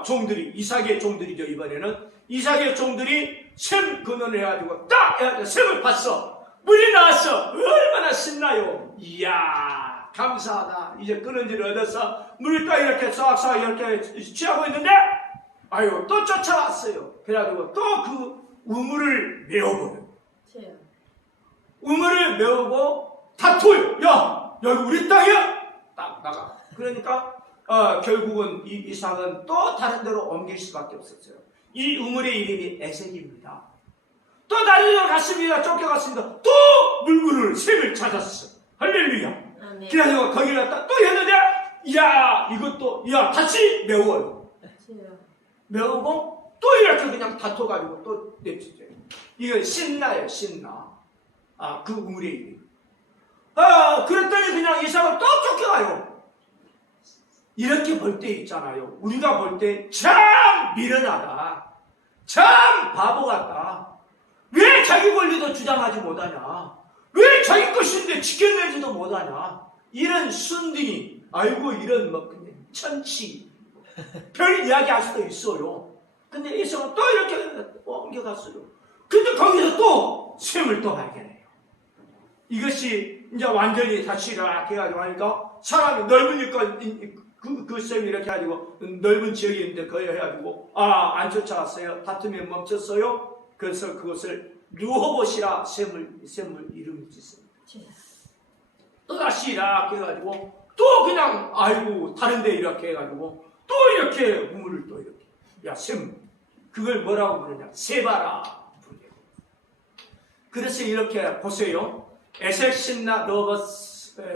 종들이, 이삭의 종들이죠, 이번에는. 이삭의 종들이 샘 근원을 해가지고 딱 샘을 봤어. 물이 나왔어. 얼마나 신나요. 이야, 감사하다. 이제 끊은지를 얻어서 물을 딱 이렇게 싹싹 이렇게 취하고 있는데 또 쫓아왔어요. 그래가지고 또 그 우물을 메워버려요. 우물을 메우고 다투요. 야, 여기 우리 땅이야? 딱 나가. 그러니까 결국은 이 이삭은 또 다른 데로 옮길 수밖에 없었어요. 이 우물의 이름이 에색입니다. 또 다른 데로 갔습니다. 쫓겨갔습니다. 또 물건을 샘을 찾았어. 할렐루야. 그래가지고 거기를 또 했는데 이것도 다시 메워요. 메우고 또 이렇게 그냥 다퉈가지고 또 내치죠. 이거 신나요, 신나. 그 우물의 이름. 그랬더니 그냥 이삭은 또 쫓겨가요. 이렇게 볼 때 있잖아요. 우리가 볼 때 참 미련하다. 참 바보 같다. 왜 자기 권리도 주장하지 못하냐? 왜 자기 것인데 지켜내지도 못하냐? 이런 순둥이, 이런 그냥 천치. 별 이야기 할 수도 있어요. 근데 이삭은 또 이렇게 옮겨갔어요. 근데 거기서 또 샘을 또 발견해요. 이것이 이제 완전히 다시 이렇게 해가지고 하니까 사람이 넓으니까 그 샘이 이렇게 해가지고 넓은 지역이 있는데 거기 해가지고 안 쫓아왔어요. 다툼이 멈췄어요. 그래서 그것을 르호봇이라 샘을 이름을 짓습니다. 또 다시 이렇게 해가지고 또 그냥 다른데 이렇게 해가지고 또 이렇게 우물을 또 이렇게 샘 그걸 뭐라고 부르냐? 세바라 부르죠. 그래서 이렇게 보세요. 에색, 신나, 러버,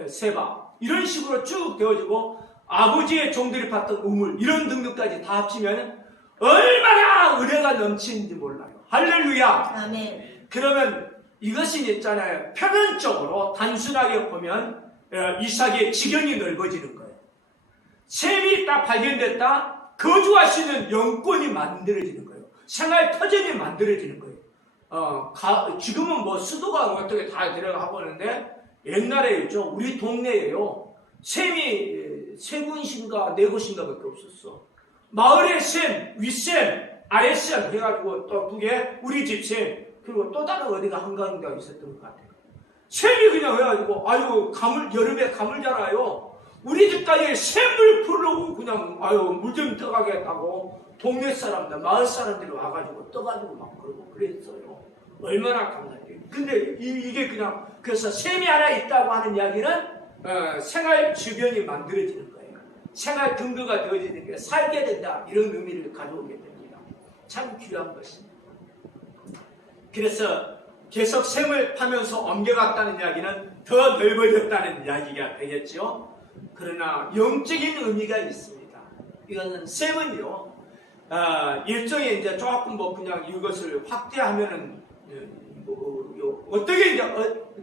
세바 이런 식으로 쭉 되어지고 아버지의 종들이 팠던 우물 이런 등등까지 다 합치면 얼마나 은혜가 넘치는지 몰라요. 할렐루야. 아멘. 그러면 이것이 있잖아요. 표면적으로 단순하게 보면 이삭의 지경이 넓어지는 거예요. 샘이 딱 발견됐다. 거주할 수 있는 영권이 만들어지는 거예요. 생활 터전이 만들어지는 거예요. 지금은 뭐 수도가 어떻게 다 들어가고 있는데 옛날에 있죠. 우리 동네에요. 샘이 세 군신가 네 곳인가 밖에 없었어. 마을에 샘, 윗샘, 아랫샘 해가지고 또 두 개, 우리 집 샘, 그리고 또 다른 어디가 한가운데가 있었던 것 같아요. 샘이 그냥 해가지고 아유 여름에 가물잖아요. 우리 집까지 샘을 풀려고 그냥 물 좀 떠가겠다고 동네 사람들 마을 사람들이 와가지고 떠가지고 막 그러고 그랬어요. 얼마나 감사해요. 근데 이게 그냥 그래서 샘이 하나 있다고 하는 이야기는 생활 주변이 만들어지는 거예요. 생활 근거가 되어지니까 살게 된다 이런 의미를 가져오게 됩니다. 참 귀한 것입니다. 그래서 계속 샘을 파면서 옮겨갔다는 이야기는 더 넓어졌다는 이야기가 되겠죠. 그러나 영적인 의미가 있습니다. 이거는 샘은요, 일종의 이제 조금 그냥 이것을 확대하면은 어떻게 이제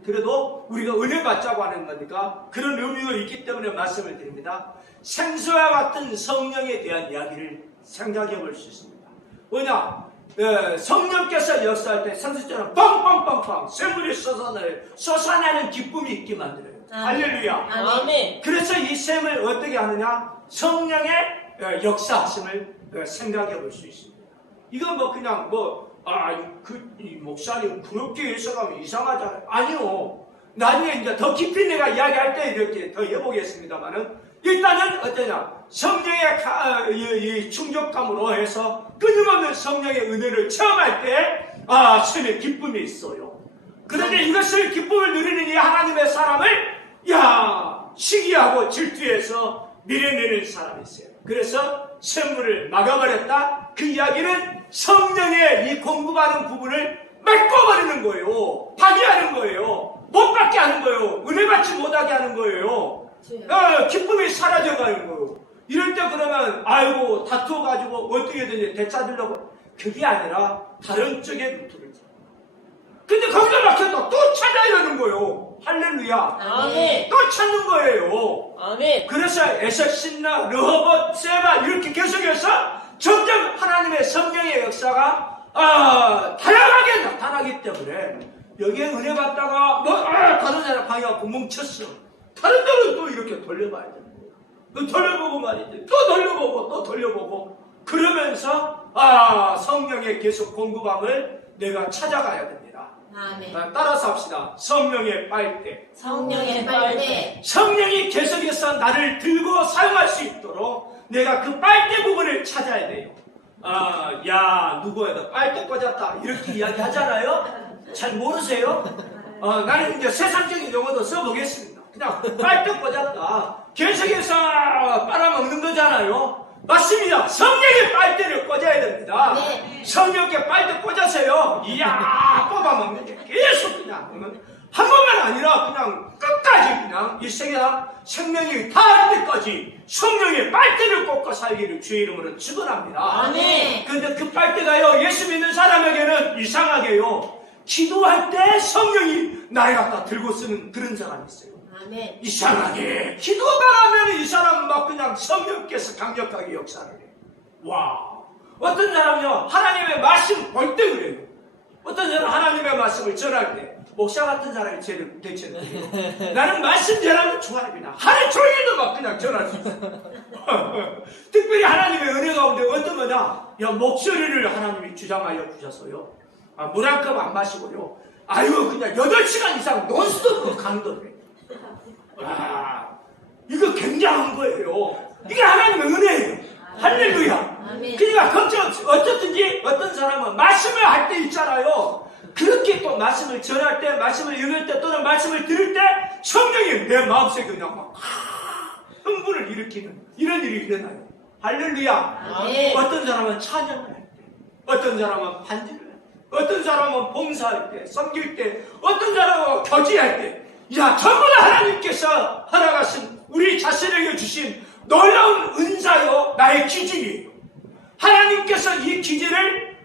그래도 우리가 은혜 받자고 하는 거니까 그런 의미가 있기 때문에 말씀을 드립니다. 생수와 같은 성령에 대한 이야기를 생각해 볼 수 있습니다. 왜냐? 성령께서 역사할 때 생수처럼 빵빵빵빵 샘물이 솟아나는 기쁨이 있게 만들어요. 할렐루야. 아멘. 그래서 이 샘을 어떻게 하느냐? 성령의 역사하심을 생각해 볼 수 있습니다. 이거 그냥 이 목사님 그렇게 해석하면 이상하잖아요. 아니요. 나중에 이제 더 깊이 내가 이야기할 때 이렇게 더 해보겠습니다만은 일단은 어떠냐? 성령의 이 충족감으로 해서 끊임없는 성령의 은혜를 체험할 때 샘에 기쁨이 있어요. 그런데 이것을 기쁨을 누리는 이 하나님의 사람을 시기하고 질투해서 밀어내는 사람이 있어요. 그래서 샘물을 막아버렸다. 그 이야기는 성령의 이 공급하는 부분을 메꿔버리는 거예요. 파괴하는 거예요. 못 받게 하는 거예요. 은혜 받지 못하게 하는 거예요. 기쁨이 사라져가는 거예요. 이럴 때 그러면 다투어가지고 어떻게든지 되찾으려고 그게 아니라 다른 쪽에 루트를 잡아요. 근데 거기다 막혔다. 또 찾아야 하는 거예요. 할렐루야. 아멘. 또 찾는 거예요. 아멘. 그래서 에셋, 신나, 르호봇, 세바 이렇게 계속해서 점점 하나님의 성령의 역사가 다양하게 나타나기 때문에 여기에 은혜 받다가 다른 사람 방해하고 뭉쳤어. 다른 데로 또 이렇게 돌려봐야 되는 거예요. 또 돌려보고 말이지. 또 돌려보고 또 돌려보고 그러면서 성령의 계속 공급함을 내가 찾아가야 됩니다. 아멘. 따라서 합시다. 성령의 빨대. 성령의 빨대. 성령이 계속해서 나를 들고 사용할 수 있도록 내가 그 빨대 부분을 찾아야 돼요. 누구야, 빨대 꽂았다. 이렇게 이야기 하잖아요? 잘 모르세요? 나는 이제 세상적인 용어도 써보겠습니다. 그냥 빨대 꽂았다. 계속해서 빨아먹는 거잖아요? 맞습니다. 성령의 빨대를 꽂아야 됩니다. 네. 성령께 빨대 꽂아서요. 뽑아먹는 게 계속 그냥 한 번만 아니라 그냥 끝까지 그냥 이 세계상 생명이 다할 때까지 성령의 빨대를 꽂고 살기를 주의 이름으로 축원합니다. 아멘. 그런데 그 빨대가요, 예수 믿는 사람에게는 이상하게요, 기도할 때 성령이 나를 갖다 들고 쓰는 그런 사람이 있어요. 아멘. 이상하게 기도가 하면 이 사람은 막 그냥 성령께서 강력하게 역사를 해요. 와, 어떤 사람은요 하나님의 말씀 볼 때 그래요. 어떤 사람은 하나님의 말씀을 전할 때 목사 같은 사람이 대체는 나는 말씀 전하는 좋아해. 그냥 하루 종일도 막 그냥 전할 수 있어. 특별히 하나님의 은혜 가운데 어떤 거냐, 목소리를 하나님이 주장하여 주셔서요, 물 한 컵 안 마시고요, 그냥 8시간 이상 논스톱으로 강도를 해요. 이거 굉장한 거예요. 이게 하나님의 은혜예요. 할렐루야. 아멘. 그러니까 걱정 없이 어쨌든지 어떤 사람은 말씀을 할 때 있잖아요. 그렇게 또 말씀을 전할 때, 말씀을 읽을 때, 또는 말씀을 들을 때 성령이 내 마음속에 그냥 막 흥분을 일으키는 이런 일이 일어나요. 할렐루야. 아멘. 어떤 사람은 찬양을 할 때, 어떤 사람은 반지를 할 때, 어떤 사람은 봉사할 때, 섬길 때, 어떤 사람은 교제할 때, 전부 다 하나님께서 허락하신 우리 자신에게 주신 놀라운 은사요, 나의 기질이에요. 하나님께서 이 기질을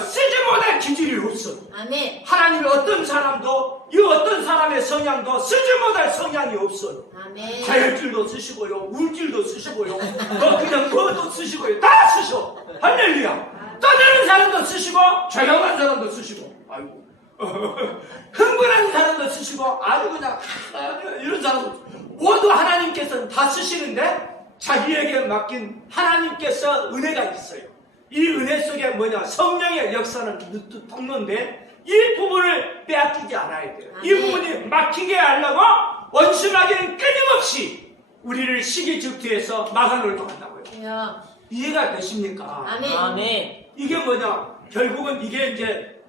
쓰지 못할 기질이 없어요. 아멘. 하나님의 어떤 사람도, 이 어떤 사람의 성향도 쓰지 못할 성향이 없어요. 아멘. 다혈질도 쓰시고요, 울질도 쓰시고요, 그냥 그것도 쓰시고요, 다 쓰셔. 할렐루야. 떠드는 사람도 쓰시고, 조용한 사람도 쓰시고, 흥분한 사람도 쓰시고, 그냥 이런 사람도 모두 하나님께서는 다 쓰시는데 자기에게 맡긴 하나님께서 은혜가 있어요. 이 은혜 속에 성령의 역사는 통로인데 이 부분을 빼앗기지 않아야 돼요. 이 아멘. 부분이 막히게 하려고 원수 마귀는 끊임없이 우리를 시기 질투해서 막아놓으려고 한다고요. 주여. 이해가 되십니까? 아멘. 아멘. 이게 뭐냐? 결국은 이게 이제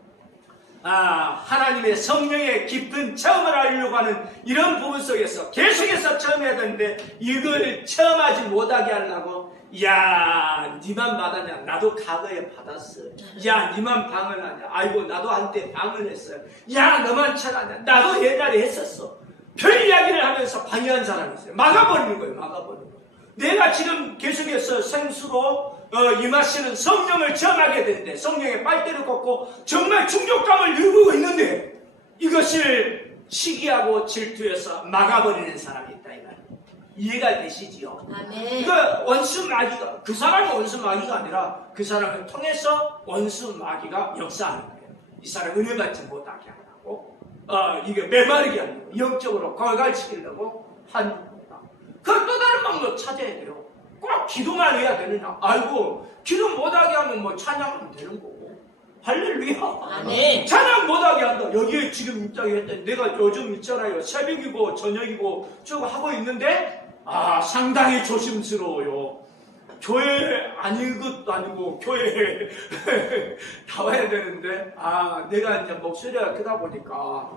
하나님의 성령의 깊은 체험을 하려고 하는 이런 부분 속에서 계속해서 체험해야 되는데 이걸 체험하지 못하게 하려고 야 니만 받았냐? 나도 과거에 받았어. 야 니만 방을 하냐? 아이고 나도 한때 방을 했어요. 야 너만 잘하냐? 나도 옛날에 했었어. 별 이야기를 하면서 방해한 사람이 있어요. 막아버리는 거예요. 막아버리는 거예요. 내가 지금 계속해서 생수로 임하시는 성령을 체험하게 되는데 성령의 빨대를 꽂고 정말 충족감을 누리고 있는데 이것을 시기하고 질투해서 막아버리는 사람이 있다. 이해가 되시지요? 아멘. 원수 마귀가 그 사람이 원수 마귀가 아니라 그 사람을 통해서 원수 마귀가 역사하는 거예요. 이 사람 은혜 받지 못하게 하려고 이게 메마르게 하려고 영적으로 거갈시키려고 하는 겁니다. 그걸 또 다른 방법 찾아야 돼요. 꼭 기도만 해야 되느냐? 아이고 기도 못하게 하면 뭐 찬양하면 되는 거고. 할렐루야. 아멘. 찬양 못하게 한다. 여기에 지금 입장이 했더니 내가 요즘 있잖아요. 새벽이고 저녁이고 쭉 하고 있는데 상당히 조심스러워요. 교회 아닌 것도 아니고 교회에 나와야 되는데 내가 이제 목소리가 크다 보니까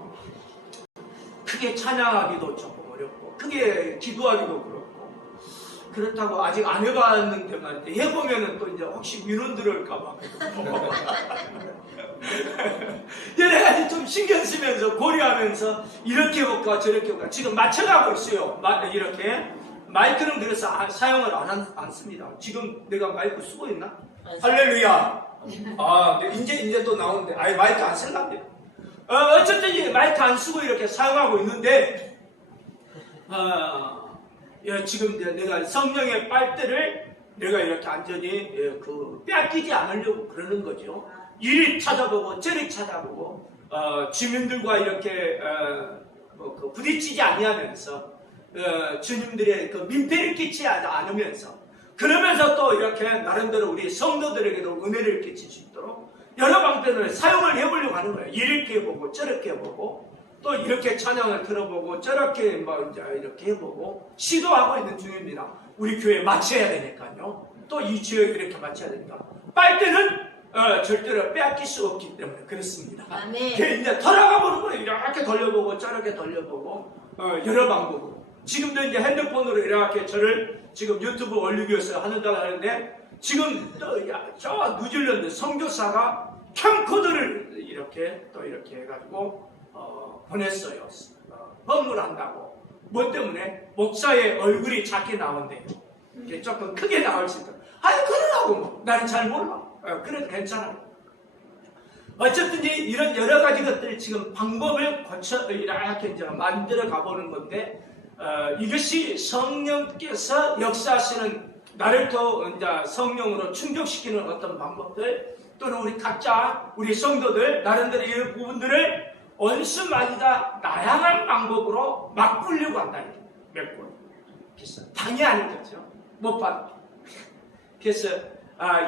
크게 찬양하기도 조금 어렵고 크게 기도하기도 그렇고 그렇다고 아직 안 해봤는데 말이야. 해보면은 또 이제 혹시 민원 들을까봐 여러 가지 좀 신경 쓰면서 고려하면서 이렇게 해볼까 저렇게 해볼까 지금 맞춰가고 있어요. 이렇게 마이크는 그래서 사용을 안 씁니다. 지금 내가 마이크 쓰고 있나? 할렐루야. 이제 또 나오는데 마이크 안 쓸란데. 어쨌든 이 마이크 안 쓰고 이렇게 사용하고 있는데 지금 내가 성령의 빨대를 내가 이렇게 완전히 빼앗기지 않으려고 그러는 거죠. 이리 찾아보고 저리 찾아보고 주민들과 이렇게 부딪히지 아니하면서 주님들의 그 민폐를 끼치지 않으면서 그러면서 또 이렇게 나름대로 우리 성도들에게도 은혜를 끼칠 수 있도록 여러 방편을 사용을 해보려고 하는 거예요. 이렇게 해보고 저렇게 해보고 또 이렇게 찬양을 들어보고 저렇게 이렇게 해보고 시도하고 있는 중입니다. 우리 교회 맞춰야 되니까요. 또 이 지역에 이렇게 맞춰야 되니까 빨대는 절대로 빼앗길 수 없기 때문에 그렇습니다. 아멘. 이제 돌아가 보는 거예요. 이렇게 돌려보고 저렇게 돌려보고 여러 방법으로 지금도 이제 핸드폰으로 이렇게 저를 지금 유튜브 올리기 위해서 하는다고 하는데 지금 저 뉴질랜드 선교사가 캠코더를 이렇게 해가지고 보냈어요. 법문한다고. 뭐 때문에? 목사의 얼굴이 작게 나온대요. 이게 조금 크게 나올 수 있다. 그러라고 뭐. 나는 잘 몰라. 그래도 괜찮아요. 어쨌든 이런 여러 가지 것들을 지금 방법을 고쳐 이렇게 이제 만들어 가보는 건데 이것이 성령께서 역사하시는 나를 더 이제 성령으로 충족시키는 어떤 방법들 또는 우리 각자 우리 성도들 나름대로 이런 부분들을 원수 마귀가 다양한 방법으로 막으려고 한다. 몇 번. 그래서 당이 아닌 거죠. 못 받게. 그래서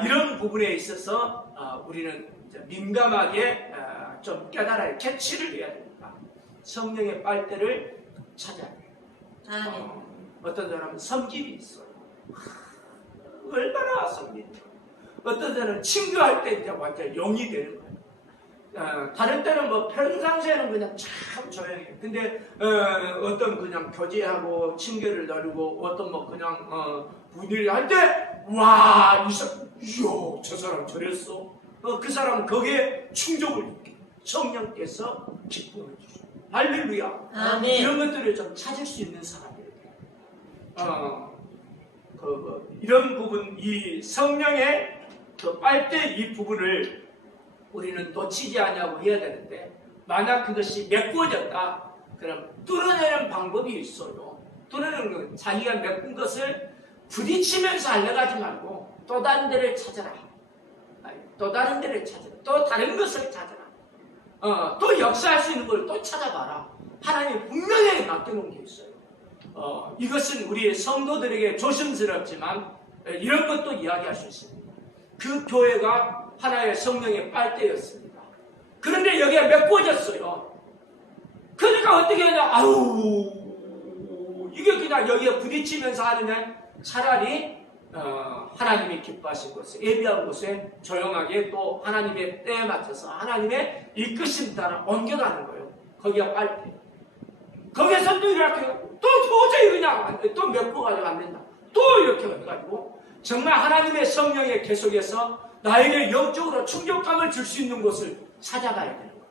이런 부분에 있어서 우리는 이제 민감하게 좀 깨달아야 캐치를 해야 됩니다. 성령의 빨대를 찾아야 돼요. 아멘. 어떤 사람은 섬김이 있어요. 얼마나 섬깁니까? 어떤 사람은 친구할 때 이제 완전 영이 되는 거예요. 다른 때는 뭐 평상시에는 그냥 참 조용해요. 근데 어떤 그냥 교제하고 친교를 나누고 어떤 뭐 그냥 분위기 할 때 와, 이야, 저 사람 저랬어. 그 사람은 거기에 충족을 느껴요. 성령께서 기쁨을 주셔요. 할렐루야. 아멘. 이런 것들을 좀 찾을 수 있는 사람이에요. 이런 부분, 이 성령의 그 빨대 이 부분을 우리는 놓치지 않냐고 해야 되는데 만약 그것이 메꾸어졌다 그럼 뚫어내는 방법이 있어요. 뚫어내는 건 자기가 메꾼 것을 부딪히면서 하려가지 말고 또 다른 데를 찾아라. 또 다른 데를 찾아라. 또 다른 것을 찾아라. 또 역사할 수 있는 걸 또 찾아봐라. 하나님이 분명히 맡겨놓은 게 있어요. 이것은 우리 성도들에게 조심스럽지만 이런 것도 이야기할 수 있습니다. 그 교회가 하나의 성령의 빨대였습니다. 그런데 여기가 메꿔졌어요. 그러니까 어떻게 하냐? 아우, 이게 그냥 여기에 부딪히면서 하느냐? 차라리 하나님이 기뻐하신 곳에, 예비한 곳에 조용하게 또 하나님의 때에 맞춰서 하나님의 이끄심 따라 옮겨가는 거예요. 거기가 빨대. 거기서 또 이렇게 또 도저히 그냥 또 메꿔가지고 안 된다. 또 이렇게 해가지고 정말 하나님의 성령에 계속해서 나에게 영적으로 충격감을 줄 수 있는 곳을 찾아가야 되는 거예요.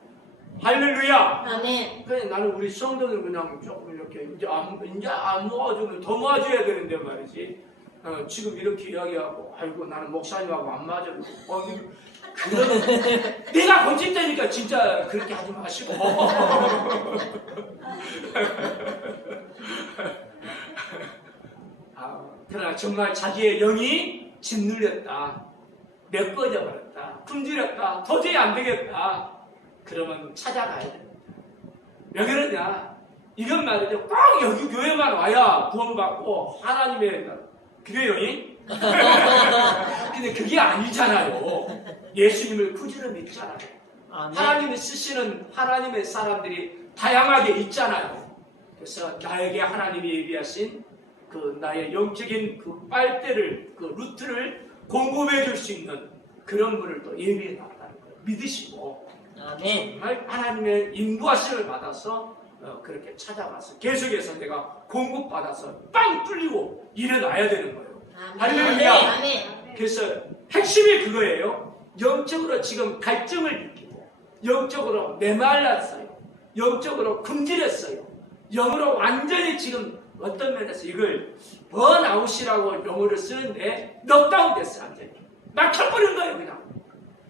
할렐루야. 아멘. 그래 나는 우리 성도들 그냥 조금 이렇게 이제 안 모아주면 더 모아줘야 되는데 말이지. 지금 이렇게 이야기하고 아이고 나는 목사님하고 안 맞아요. 그러면 내가 고칠 테니까 진짜 그렇게 하지 마시고. 그러나 정말 자기의 영이 짓눌렸다, 메꿔져 버렸다, 품질했다, 도저히 안 되겠다. 그러면 찾아가야 됩니다. 왜 그러냐? 이건 말이죠. 꼭 여기 교회만 와야 구원받고 하나님의 그래요? 근데 그게 아니잖아요. 예수님을 구주로 믿잖아요. 하나님이 쓰시는 하나님의 사람들이 다양하게 있잖아요. 그래서 나에게 하나님이 예비하신 그 나의 영적인 그 빨대를, 그 루트를 공급해 줄 수 있는 그런 분을 또 예비해 놨다는 거예요. 믿으시고 정말 하나님의 인도하심을 받아서 그렇게 찾아가서 계속해서 내가 공급받아서 빵 뚫리고 일어나야 되는 거예요. 할렐루야. 아멘. 그래서 핵심이 그거예요. 영적으로 지금 갈증을 느끼고 영적으로 메말랐어요. 영적으로 금질했어요. 영으로 완전히 지금 어떤 면에서 이걸 번아웃이라고 용어를 쓰는데 넉다운 됐어요. 완전히 막혀버린 거예요. 그냥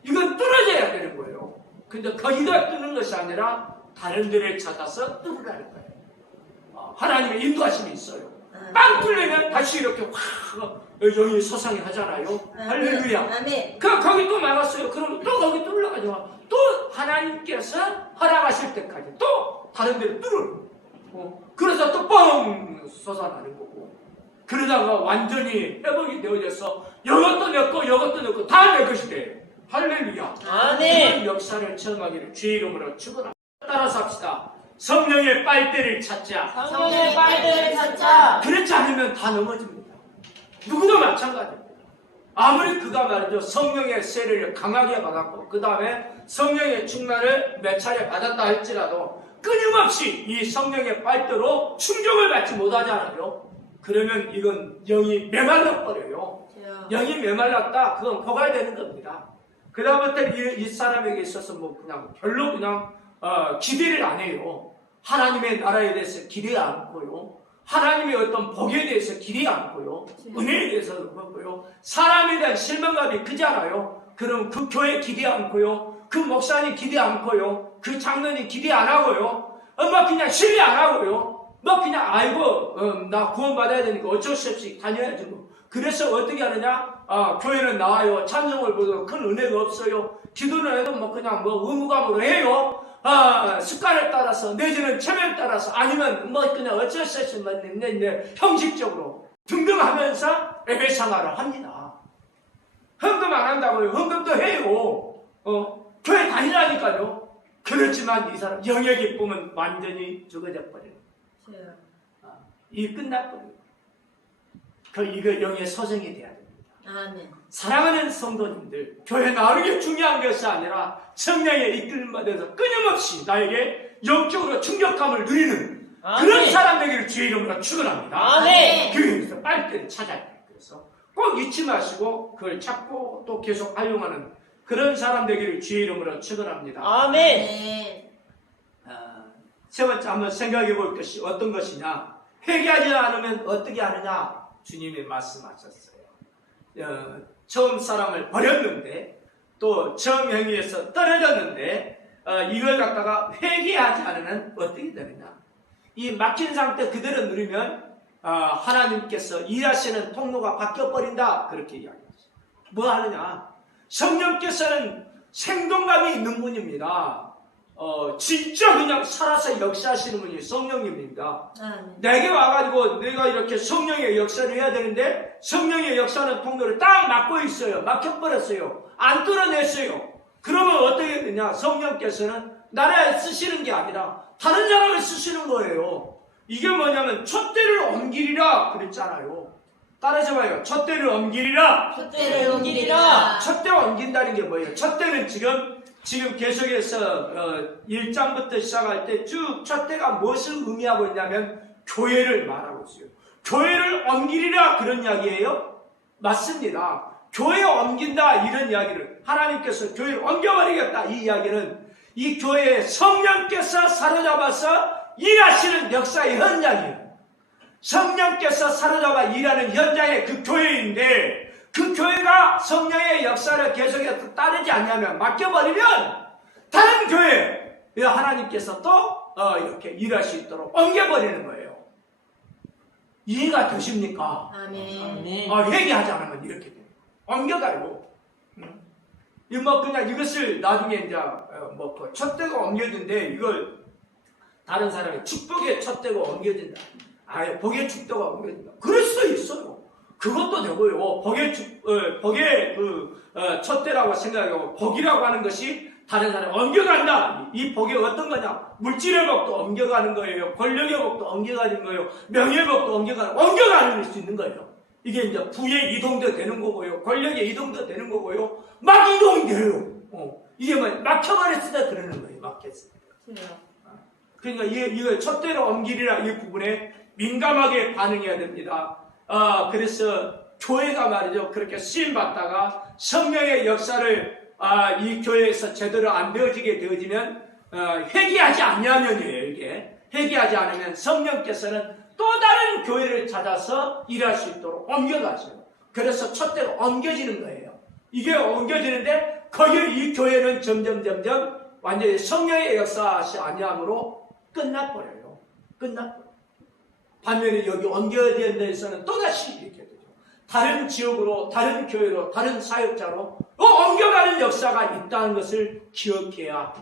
이건 뚫어져야 되는 거예요. 근데 거기가 뚫는 것이 아니라 다른 데를 찾아서 뚫으라는 거예요. 하나님의 인도하심이 있어요. 빵 뚫리면 다시 이렇게 확 영이 소상히 하잖아요. 할렐루야. 아멘. 거기 또 막았어요. 그럼 또 거기 뚫려가지고 또 하나님께서 허락하실 때까지 또 다른 데를 뚫어요. 그래서 또 뻥 솟아나는 거고. 그러다가 완전히 회복이 되어져서 이것도 넣고 이것도 넣고 다 내 것이 돼. 할렐루야. 아멘. 그런 역사를 체험하기를 주의 이름으로 축원합니다. 따라서 합시다. 성령의 빨대를 찾자. 성령의 빨대를 찾자. 그렇지 않으면 다 넘어집니다. 누구도 마찬가지입니다. 아무리 그가 말이죠. 성령의 세례를 강하게 받았고 그 다음에 성령의 충만을 몇 차례 받았다 할지라도 끊임없이 이 성령의 빨대로 충족을 받지 못하잖아요. 그러면 이건 영이 메말라 버려요. 영이 메말랐다. 그건 포괄되는 겁니다. 그 다음부터 이 사람에게 있어서 뭐 그냥 별로 그냥 기대를 안 해요. 하나님의 나라에 대해서 기대 않고요. 하나님의 어떤 복에 대해서 기대 않고요. 은혜에 대해서도 그렇고요. 사람에 대한 실망감이 크잖아요. 그럼 그 교회 기대 않고요. 그 목사님 기대 않고요. 그 장로님 기대 안 하고요. 뭐 그냥 신뢰 안 하고요. 뭐 그냥 아이고 나 구원받아야 되니까 어쩔 수 없이 다녀야지 뭐. 그래서 어떻게 하느냐? 교회는 나와요. 찬송을 보도 큰 은혜가 없어요. 기도는 해도 뭐 그냥 뭐 의무감으로 해요. 습관을 따라서 내지는 체면에 따라서 아니면 뭐 그냥 어쩔 수 없이 뭐 형식적으로 등등 하면서 예배생활을 합니다. 헌금 안 한다고요. 헌금도 해요. 교회 다니라니까요. 그렇지만 이 사람 영의 기쁨은 완전히 죽어져 버려요. 이 끝나버려요. 이거 영의 소생이 돼야 됩니다. 아멘. 사랑하는 성도님들, 교회 나오는 게 중요한 것이 아니라 성령의 이끌림 받아서 끊임없이 나에게 영적으로 충격감을 누리는 그런 사람 되기를 주의 이름으로 축원합니다. 아멘. 교회에서 빨대를 찾아야 돼요. 그래서 꼭 잊지 마시고 그걸 찾고 또 계속 활용하는 그런 사람 되기를 주의 이름으로 축원합니다. 아멘. 세 번째 한번 생각해 볼 것이 어떤 것이냐? 회개하지 않으면 어떻게 하느냐? 주님이 말씀하셨어요. 처음 사랑을 버렸는데 또 처음 행위에서 떨어졌는데 이걸 갖다가 회개하지 않으면 어떻게 되느냐? 이 막힌 상태 그대로 누리면 하나님께서 일하시는 통로가 바뀌어버린다 그렇게 이야기했어요. 뭐 하느냐? 성령께서는 생동감이 있는 분입니다. 진짜 그냥 살아서 역사하시는 분이 성령님입니다. 내게 와가지고 내가 이렇게 성령의 역사를 해야 되는데 성령의 역사는 통로를 딱 막고 있어요. 막혀버렸어요. 안 뚫어냈어요. 그러면 어떻게 되냐? 성령께서는 나를 쓰시는 게 아니라 다른 사람을 쓰시는 거예요. 이게 뭐냐면 촛대를 옮기리라 그랬잖아요. 따라서 봐요. 촛대를 옮기리라. 촛대를 옮기리라. 촛대 옮긴다는 게 뭐예요? 촛대는 지금 계속해서 1장부터 시작할 때 쭉 촛대가 무엇을 의미하고 있냐면 교회를 말하고 있어요. 교회를 옮기리라 그런 이야기예요? 맞습니다. 교회 옮긴다 이런 이야기를 하나님께서 교회를 옮겨버리겠다 이 이야기는 이 교회에 성령께서 사로잡아서 일하시는 역사의 현장이에요. 성령께서 사로잡아 일하는 현장의 그 교회인데 그 교회가 성령의 역사를 계속해서 따르지 않냐면 맡겨버리면 다른 교회에 하나님께서 또 이렇게 일할 수 있도록 옮겨버리는 거예요. 이해가 되십니까? 아멘. 아멘. 회개하지 않으면 이렇게 돼요. 옮겨가요. 그냥 이것을 나중에 이제 그 촛대가 옮겨진데 이걸 다른 사람의 축복의 촛대가 옮겨진다. 복의 축대가 옮겨진다. 그럴 수도 있어요. 그것도 되고요. 복의 촛대라고 생각하고 복이라고 하는 것이 다른 사람을 옮겨간다. 이 복이 어떤 거냐? 물질의 복도 옮겨가는 거예요. 권력의 복도 옮겨가는 거예요. 명예의 복도 옮겨가는 수 있는 거예요. 이게 이제 부의 이동도 되는 거고요. 권력의 이동도 되는 거고요. 막 이동돼요. 이게 막혀버렸을 때 그러는 거예요. 막혔을 때. 그러니까 이거 촛대로 옮기리라 이 부분에 민감하게 반응해야 됩니다. 그래서 교회가 말이죠. 그렇게 쓰임받다가 성령의 역사를 이 교회에서 제대로 안 되어지게 되어지면 회개하지 않냐면이에요. 이게 회개하지 않으면 성령께서는 또 다른 교회를 찾아서 일할 수 있도록 옮겨가죠. 그래서 촛대가 옮겨지는 거예요. 이게 옮겨지는데 거기 이 교회는 점점 완전히 성령의 역사시 아니함으로 끝나버려요. 반면에 여기 옮겨진 데에서는 또다시 이렇게 되죠. 다른 지역으로, 다른 교회로, 다른 사역자로 옮겨가는 역사가 있다는 것을 기억해야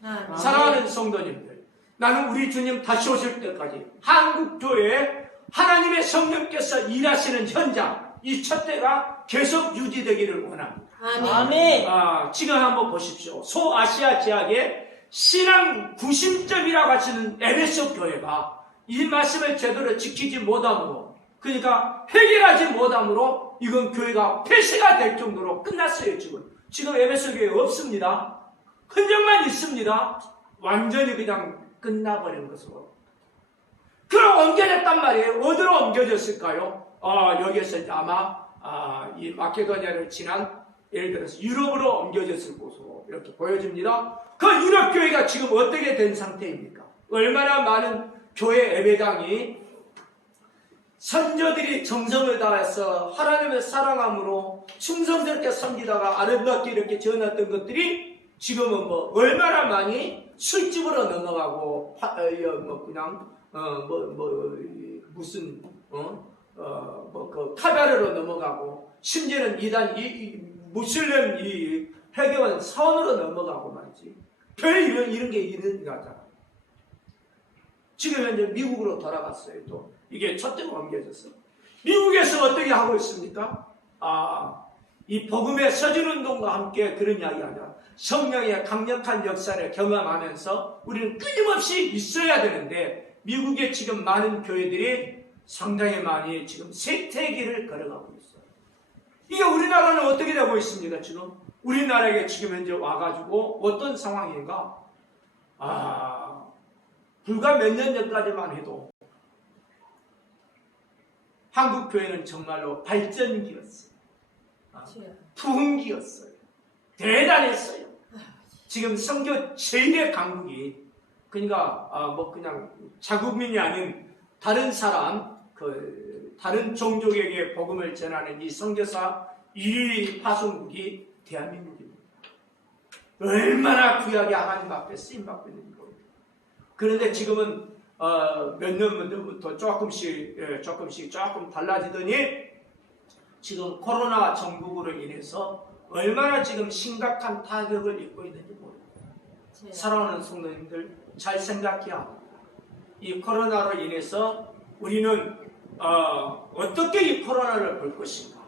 합니다. 사랑하는 성도님들, 나는 우리 주님 다시 오실 때까지 한국교회에 하나님의 성령께서 일하시는 현장, 이 촛대가 계속 유지되기를 원합니다. 아멘. 지금 한번 보십시오. 소아시아 지역의 신앙 구심점이라고 하시는 에베소 교회가 이 말씀을 제대로 지키지 못함으로, 그러니까 해결하지 못함으로 이건 교회가 폐쇄가 될 정도로 끝났어요. 지금 에베소 교회 없습니다. 흔적만 있습니다. 완전히 그냥 끝나버린 것으로. 그럼 옮겨졌단 말이에요. 어디로 옮겨졌을까요? 여기에서 이제 아마 이 마케도니아를 지난 예를 들어서 유럽으로 옮겨졌을 곳으로 이렇게 보여집니다. 그 유럽 교회가 지금 어떻게 된 상태입니까? 얼마나 많은 교회 예배당이 선조들이 정성을 다해서 하나님을 사랑함으로 충성스럽게 섬기다가 아름답게 이렇게 지어놨던 것들이 지금은 얼마나 많이 술집으로 넘어가고 그 카바레로 넘어가고 심지어는 이단 무슬림 이 회교원 사원으로 넘어가고 말이지. 별 이런 게 있는 거잖아. 지금 현재 미국으로 돌아갔어요. 또 이게 촛대가 옮겨졌어. 미국에서 어떻게 하고 있습니까? 이 복음의 서진운동과 함께 그런 이야기 아니라 성령의 강력한 역사를 경험하면서 우리는 끊임없이 있어야 되는데 미국의 지금 많은 교회들이 상당히 많이 지금 쇠퇴기를 걸어가고 있어요. 이게 우리나라는 어떻게 되고 있습니까? 지금 우리나라에 지금 현재 와가지고 어떤 상황인가? 불과 몇 년 전까지만 해도 한국 교회는 정말로 발전기였어요. 부흥기였어요. 대단했어요. 지금 선교 제일의 강국이 그러니까 그냥 자국민이 아닌 다른 사람 다른 종족에게 복음을 전하는 이 선교사 1위 파송국이 대한민국입니다. 얼마나 귀하게 하나님 앞에 쓰임받고 있는 겁니다. 그런데 지금은 몇 년 전부터 조금 달라지더니 지금 코로나 전국으로 인해서 얼마나 지금 심각한 타격을 입고 있는지 모릅니다. 사랑하는 성도님들 잘 생각해야 합니다. 이 코로나로 인해서 우리는 어떻게 이 코로나를 볼 것인가?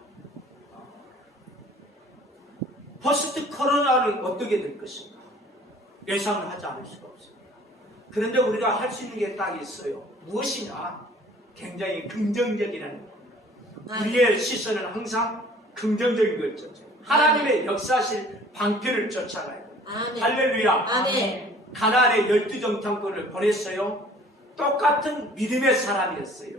포스트 코로나는 어떻게 될 것인가 예상을 하지 않을 수가 없습니다. 그런데 우리가 할 수 있는 게 딱 있어요. 무엇이냐? 굉장히 긍정적이라는 것. 우리의 시선은 항상 긍정적인 걸 쫓아요. 하나님의 역사실 방편을 쫓아가야 돼요. 아멘. 할렐루야. 아멘. 가나안에 12정탐꾼을 보냈어요. 똑같은 믿음의 사람이었어요.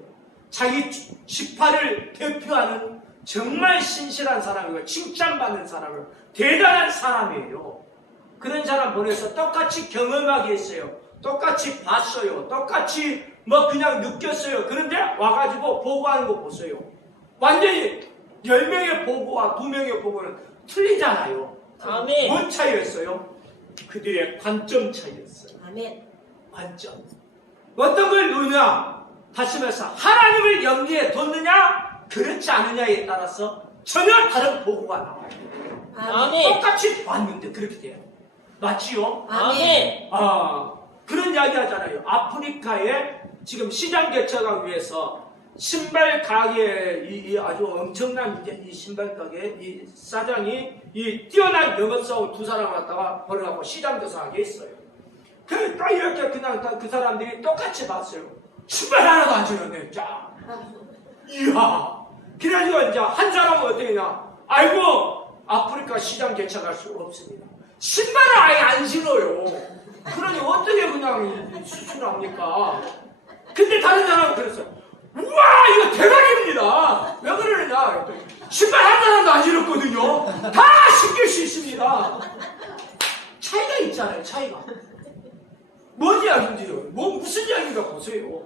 자기 지파를 대표하는 정말 신실한 사람이고 칭찬받는 사람을 대단한 사람이에요. 그런 사람 보내서 똑같이 경험하게 했어요. 똑같이 봤어요. 똑같이 뭐 그냥 느꼈어요. 그런데 와가지고 보고하는 거 보세요. 완전히 10명의 보고와 2명의 보고는 틀리잖아요. 아멘. 뭔 차이였어요? 그들의 관점 차이였어요. 아멘. 관점. 어떤 걸 놓느냐? 다시 말해서 하나님을 염두에 뒀느냐 그렇지 않느냐에 따라서 전혀 다른 보고가 나와요. 아멘. 똑같이 봤는데 그렇게 돼요. 맞지요? 아멘. 그런 이야기 하잖아요. 아프리카에 지금 시장 개척하기 위해서 신발 가게 이 아주 엄청난 이제 이 신발 가게 이 사장이 이 뛰어난 영업사원 2사람을 갖다가 버려갖고 시장 조사하게 했어요. 그 딱 이렇게 그냥 그 사람들이 똑같이 봤어요. 신발 하나도 안 신었네. 자, 이야. 그래가지고 이제 한 사람은 어떻게 했냐? 아이고 아프리카 시장 개척할 수 없습니다. 신발을 아예 안 신어요. 그러니 어떻게 그냥 수출합니까? 근데 다른 사람은 그랬어요. 우와 이거 대박입니다. 왜 그러느냐? 신발 한 사람도 안 신었거든요. 다 신길 수 있습니다. 차이가 있잖아요. 차이가. 뭔 이야기인지요? 무슨 이야기인가 보세요.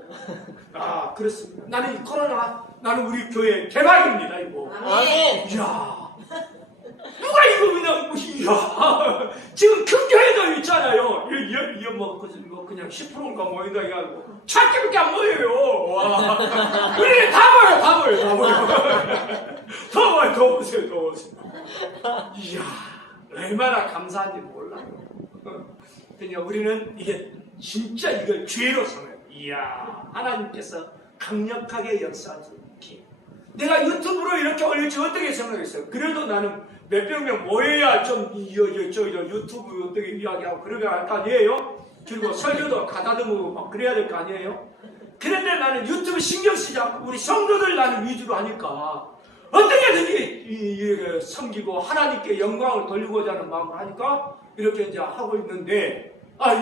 그렇습니다. 나는 이 코로나 나는 우리 교회 대박입니다. 이거. 아멘. 이야. 누가 이거 그냥 이야. 지금 큰 교회도 있잖아요. 이거 뭐 그냥 10%인가 모인다 해가지고 찾기밖에 안 모여요. 와. 우리 다 모여. 더 보세요. 이야. 얼마나 감사한지 몰라요. 그러니까 우리는 이게 진짜 이걸 죄로 삼아요. 이야. 하나님께서 강력하게 역사하시기. 내가 유튜브로 이렇게 올릴지 어떻게 생각했어요? 그래도 나는 몇백 명 모여야 좀 유튜브 어떻게 이야기하고 그러게 할 거 아니에요? 그리고 설교도 가다듬고 막 그래야 될 거 아니에요? 그런데 나는 유튜브 신경 쓰지 않고 우리 성도들 나는 위주로 하니까 어떻게든지 섬기고 하나님께 영광을 돌리고자 하는 마음을 하니까 이렇게 이제 하고 있는데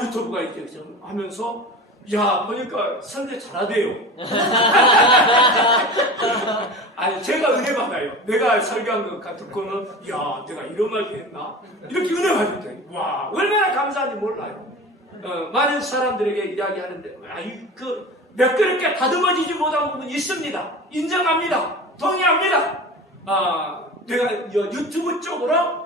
유튜브가 이렇게 좀 하면서 야 보니까 설교 잘하대요. 제가 은혜 받아요. 내가 설교한 것 듣고는 야 내가 이런 말도 했나? 이렇게 은혜 받을 와 얼마나 감사한지 몰라요. 많은 사람들에게 이야기하는데 몇 그릇게 다듬어지지 못한 부분이 있습니다. 인정합니다. 동의합니다. 내가 유튜브 쪽으로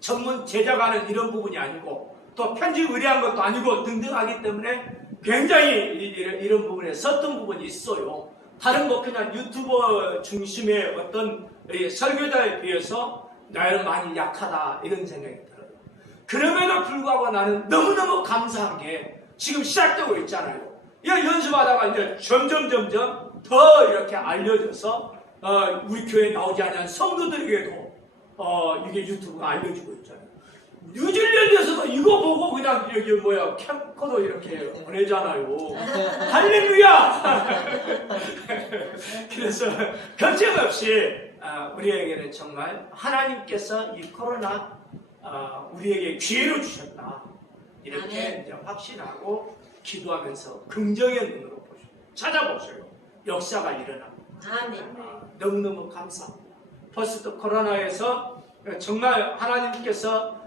전문 제작하는 이런 부분이 아니고 또 편집 의뢰한 것도 아니고 등등하기 때문에 굉장히 이런 부분에 섰던 부분이 있어요. 다른 거 그냥 유튜버 중심의 어떤 설교자에 비해서 나는 많이 약하다 이런 생각이 들어요. 그럼에도 불구하고 나는 너무너무 감사한 게 지금 시작되고 있잖아요. 연습하다가 이제 점점 더 이렇게 알려져서 우리 교회에 나오지 않은 성도들에게도 이게 유튜브가 알려지고 있잖아요. 뉴질랜드에서도 이거 보고 그냥 캠코더 이렇게 보내잖아요. 할렐루야! 그래서 걱정 없이 우리에게는 정말 하나님께서 이 코로나 우리에게 기회를 주셨다. 이렇게 이제 확신하고 기도하면서 긍정의 눈으로 보시고 찾아보세요. 역사가 일어납니다. 너무너무 감사합니다. 포스트 코로나에서 정말 하나님께서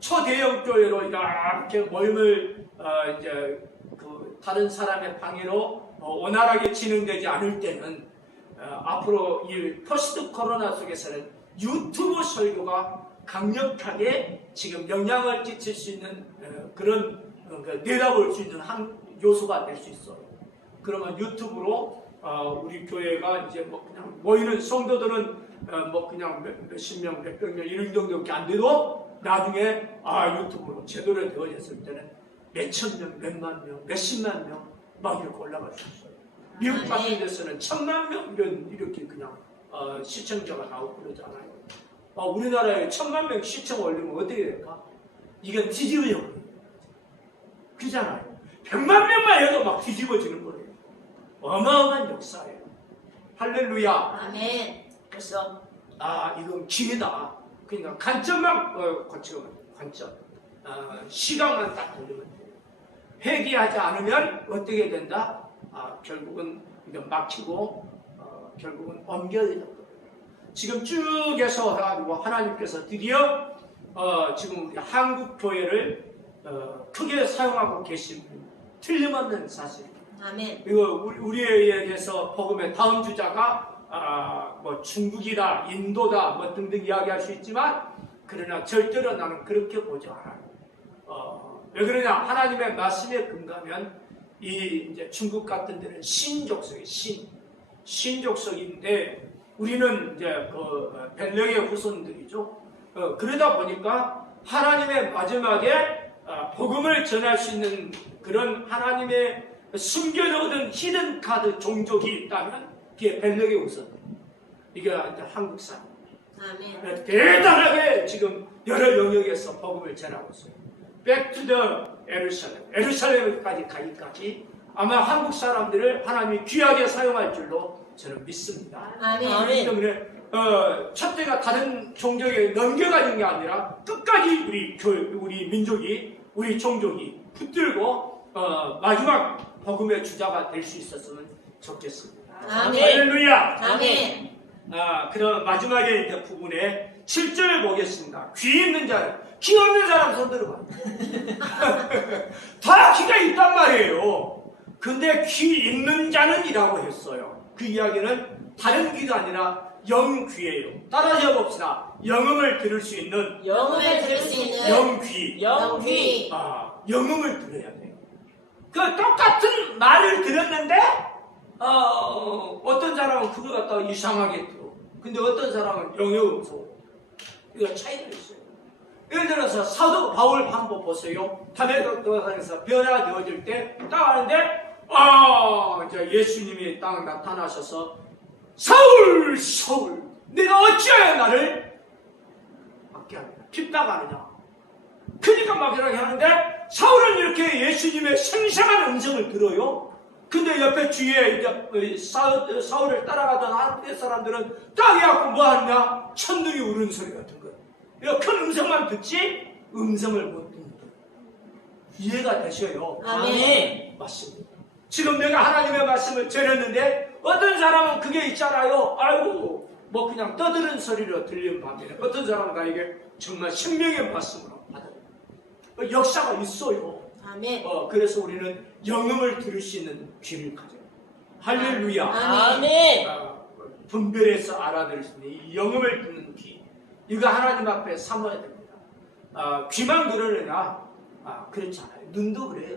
초대형 교회로 이렇게 모임을 이제 다른 사람의 방해로 원활하게 진행되지 않을 때는 앞으로 이 포스트 코로나 속에서는 유튜브 설교가 강력하게 지금 영향을 끼칠 수 있는 그런 내다볼 수 있는 한 요소가 될 수 있어요. 그러면 유튜브로 우리 교회가 이제 뭐 그냥 모이는 성도들은 뭐 그냥 몇십 명, 몇백 명 이런 정도밖에 안 돼도 나중에 유튜브로 제대로 되어졌을 때는 몇천 명, 몇만 명, 몇십만 명 막 이렇게 올라갈 수 있어요. 미국 같은 데서는 천만 명 이렇게 그냥 시청자가 나오고 그러잖아요. 우리나라에 1000만 명 시청 올리면 어떻게 될까? 이건 뒤집어져 버려요. 그잖아요. 100만 명만 해도 막 뒤집어지는 거예요. 어마어마한 역사예요. 할렐루야. 아멘. 그래서 이건 기회다. 그러니까 관점만 고치면 관점. 시각만 딱 돌리면 돼요. 회개하지 않으면 어떻게 된다? 결국은 이건 막히고 결국은 옮겨야 된다. 지금 쭉 해서 해가지고 하나님께서 드디어 지금 우리 한국 교회를 크게 사용하고 계신 틀림없는 사실입니다. 아멘. 이거 우리에게서 복음의 다음 주자가 뭐 중국이다, 인도다, 뭐 등등 이야기할 수 있지만 그러나 절대로 나는 그렇게 보지 않아요. 왜 그러냐? 하나님의 말씀에 근거하면 이 이제 중국 같은 데는 신족속이 신족속인데 우리는 이제 그 벨령의 후손들이죠. 그러다 보니까 하나님의 마지막에 복음을 전할 수 있는 그런 하나님의 숨겨놓은 히든 카드 종족이 있다면 그게 벨령의 후손. 이게 이제 한국 사람. 아멘. 대단하게 지금 여러 영역에서 복음을 전하고 있어요. Back to the 에루살렘까지 가기까지 아마 한국 사람들을 하나님이 귀하게 사용할 줄로 저는 믿습니다. 아멘. 그렇기 때문에 첫째가 다른 종족에 넘겨가는 게 아니라 끝까지 우리 민족이 우리 종족이 붙들고 마지막 복음의 주자가 될 수 있었으면 좋겠습니다. 아멘. 할렐루야. 아멘. 그럼 마지막에 이제 부분에 7절 보겠습니다. 귀 있는 자는 귀 없는 사람 손 들어봐. 다 귀가 있단 말이에요. 근데 귀 있는 자는 이라고 했어요. 그 이야기는 다른 귀가 아니라 영귀예요. 따라서 봅시다. 영음을 들을 수 있는 영음을 들을 수 있는 영귀. 영귀. 영음을 들어야 돼요. 그 똑같은 말을 들었는데 어떤 사람은 그거 갖다가 이상하게 들어. 근데 어떤 사람은 영역음소. 이거 차이가 있어요. 예를 들어서 사도 바울 한번 보세요. 다메섹에서 변화되어질 때 딱 하는데 이제 예수님이 딱 나타나셔서 사울 사울 내가 어찌하여 나를 받게 하느냐 핍박하느냐. 그러니까 막 이렇게 하는데 사울은 이렇게 예수님의 생생한 음성을 들어요. 근데 옆에 주위에 이제 사울을 따라가던 한국의 사람들은 딱 해갖고 뭐 하느냐? 천둥이 우는 소리 같은 거. 큰 음성만 듣지 음성을 못 듣는 거예요. 이해가 되셔요? 아멘. 맞습니다. 지금 내가 하나님의 말씀을 전했는데 어떤 사람은 그게 있잖아요. 아이고 뭐 그냥 떠드는 소리로 들리는 반면에 어떤 사람은 나에게 정말 생명의 말씀으로 받아요. 역사가 있어요. 아멘. 그래서 우리는 영음을 들을 수 있는 귀를 가져요. 할렐루야. 아멘. 분별해서 알아들을 수 있는 이 영음을 듣는 귀. 이거 하나님 앞에 삼아야 됩니다. 귀만 그러느냐? 그렇지 않아요. 눈도 그래요.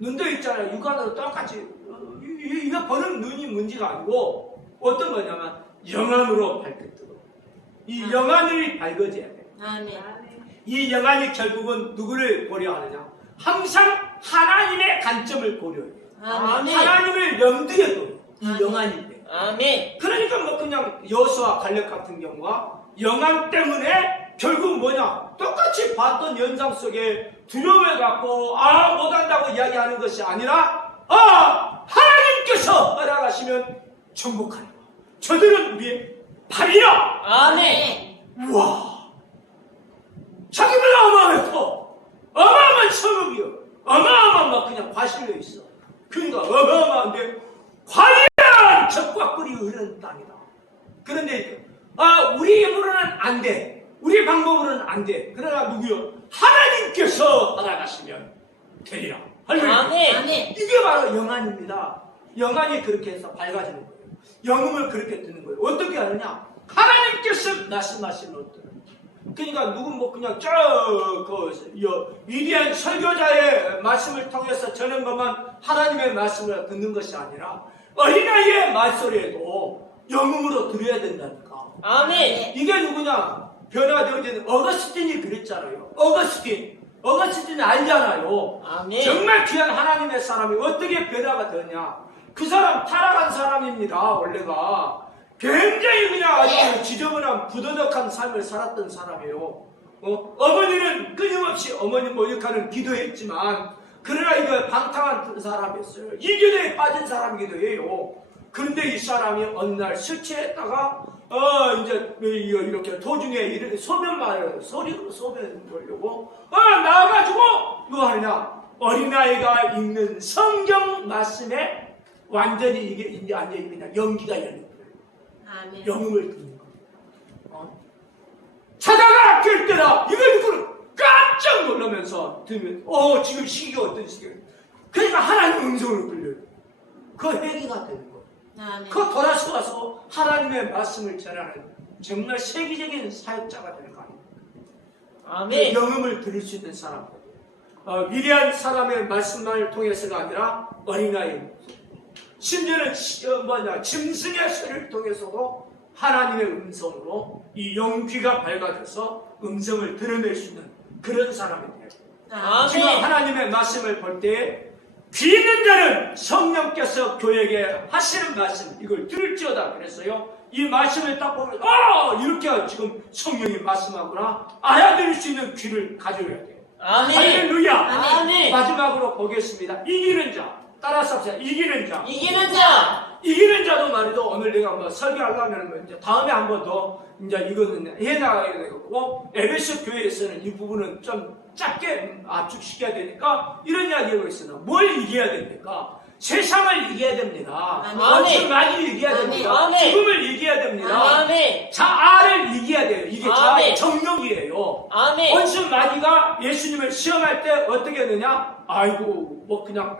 눈도 있잖아요. 육안으로 똑같이. 이거 보는 눈이 문제가 아니고 어떤 거냐면 영안으로 밝혀뜨고 이 영안이 밝아져야 돼요. 아멘. 이 영안이 결국은 누구를 고려하느냐? 항상 하나님의 관점을 고려해요. 아멘. 하나님을 염두에 둬요. 이 아멘. 영안인데. 아멘. 그러니까 뭐 그냥 여호수아 갈렙 같은 경우가 영안 때문에 결국 뭐냐? 똑같이 봤던 연상 속에 두려움을 갖고 못한다고 이야기하는 것이 아니라 하나님께서 허락하시면 정복하리라. 저들은 우리의 팔이라. 아멘. 우와. 자기들 어마어마했고 어마어마한 성읍이요. 어마어마한 막 그냥 과실로 있어. 그러니까 어마어마한데 과연 적과 꿀이 흐르는 땅이다. 그런데 우리 힘으로는 안 돼. 우리 방법으로는 안 돼. 그러나 누구요? 하나님께서 허락하시면 되리라. 할렐루야. 아멘. 아멘. 이게 바로 영안입니다. 영안이 그렇게 해서 밝아지는 거예요. 영음을 그렇게 듣는 거예요. 어떻게 하느냐? 하나님께서 말씀하시는 것들. 그러니까 누군 뭐 그냥 위대한 설교자의 말씀을 통해서 전한 것만 하나님의 말씀을 듣는 것이 아니라 어린아이의 말소리에도 영음으로 들어야 된다니까. 아멘. 이게 누구냐? 변화되어지는 어거스틴이 그랬잖아요. 어거스틴 알잖아요. 아멘. 정말 귀한 하나님의 사람이 어떻게 변화가 되냐? 그 사람 타락한 사람입니다. 원래가 굉장히 그냥 아주 지저분한 부도덕한 삶을 살았던 사람이에요. 어머니는 끊임없이 어머니 모욕하는 기도했지만 그러나 이거 방탕한 사람이었어요. 이교도에 빠진 사람이기도 해요. 그런데 이 사람이 어느 날 술 취했다가 이제 이렇게 도중에 소변 소리로 소변 보려고 나와가지고 뭐 하느냐, 어린아이가 읽는 성경 말씀에 완전히 이게 이제 완전히 그냥 연기가 열린 거예요. 아멘. 영음을 듣는 거예요. 자다가 깰 때나 이걸 듣고 깜짝 놀라면서 들으면 지금 시기가 어떤 시기예요? 그러니까 하나님 음성으로 들려요. 그 회개가 되는 거예요. 아멘. 그 돌아서 와서 하나님의 말씀을 전하는 정말 세계적인 사역자가 되는 거 아닙니까? 아멘. 영음을 들을 수 있는 사람, 위대한 사람의 말씀만을 통해서가 아니라 어린아이, 심지어는 짐승의 소리를 통해서도 하나님의 음성으로 이 영귀가 밝아져서 음성을 드러낼 수 있는 그런 사람이 돼요. 아멘. 지금 하나님의 말씀을 볼 때 귀 있는 자는 성령께서 교회에게 하시는 말씀 이걸 들을지어다 그랬어요. 이 말씀을 딱 보면 이렇게 지금 성령이 말씀하구나 알아들을 수 있는 귀를 가져야 돼요. 아멘. 할렐루야. 아멘. 마지막으로 보겠습니다. 이기는 자, 따라서 합시다. 이기는 자. 이기는 자. 이기는 자도 말이죠. 오늘 내가 뭐 설교하려면 이제 다음에 한 번 더 이제 이거는 해나가야 되고 에베소 교회에서는 이 부분은 좀 짧게 압축시켜야 되니까 이런 이야기가 있으나 뭘 이겨야 됩니까? 세상을 이겨야 됩니다. 아멘. 마귀를 이겨야 됩니다. 아멘. 죽음을 이겨야 됩니다. 아멘. 자아를 이겨야 돼요. 이게 자아의 아멘. 정력이에요. 아멘. 원수 마귀가 예수님을 시험할 때 어떻게 했느냐? 아이고 뭐 그냥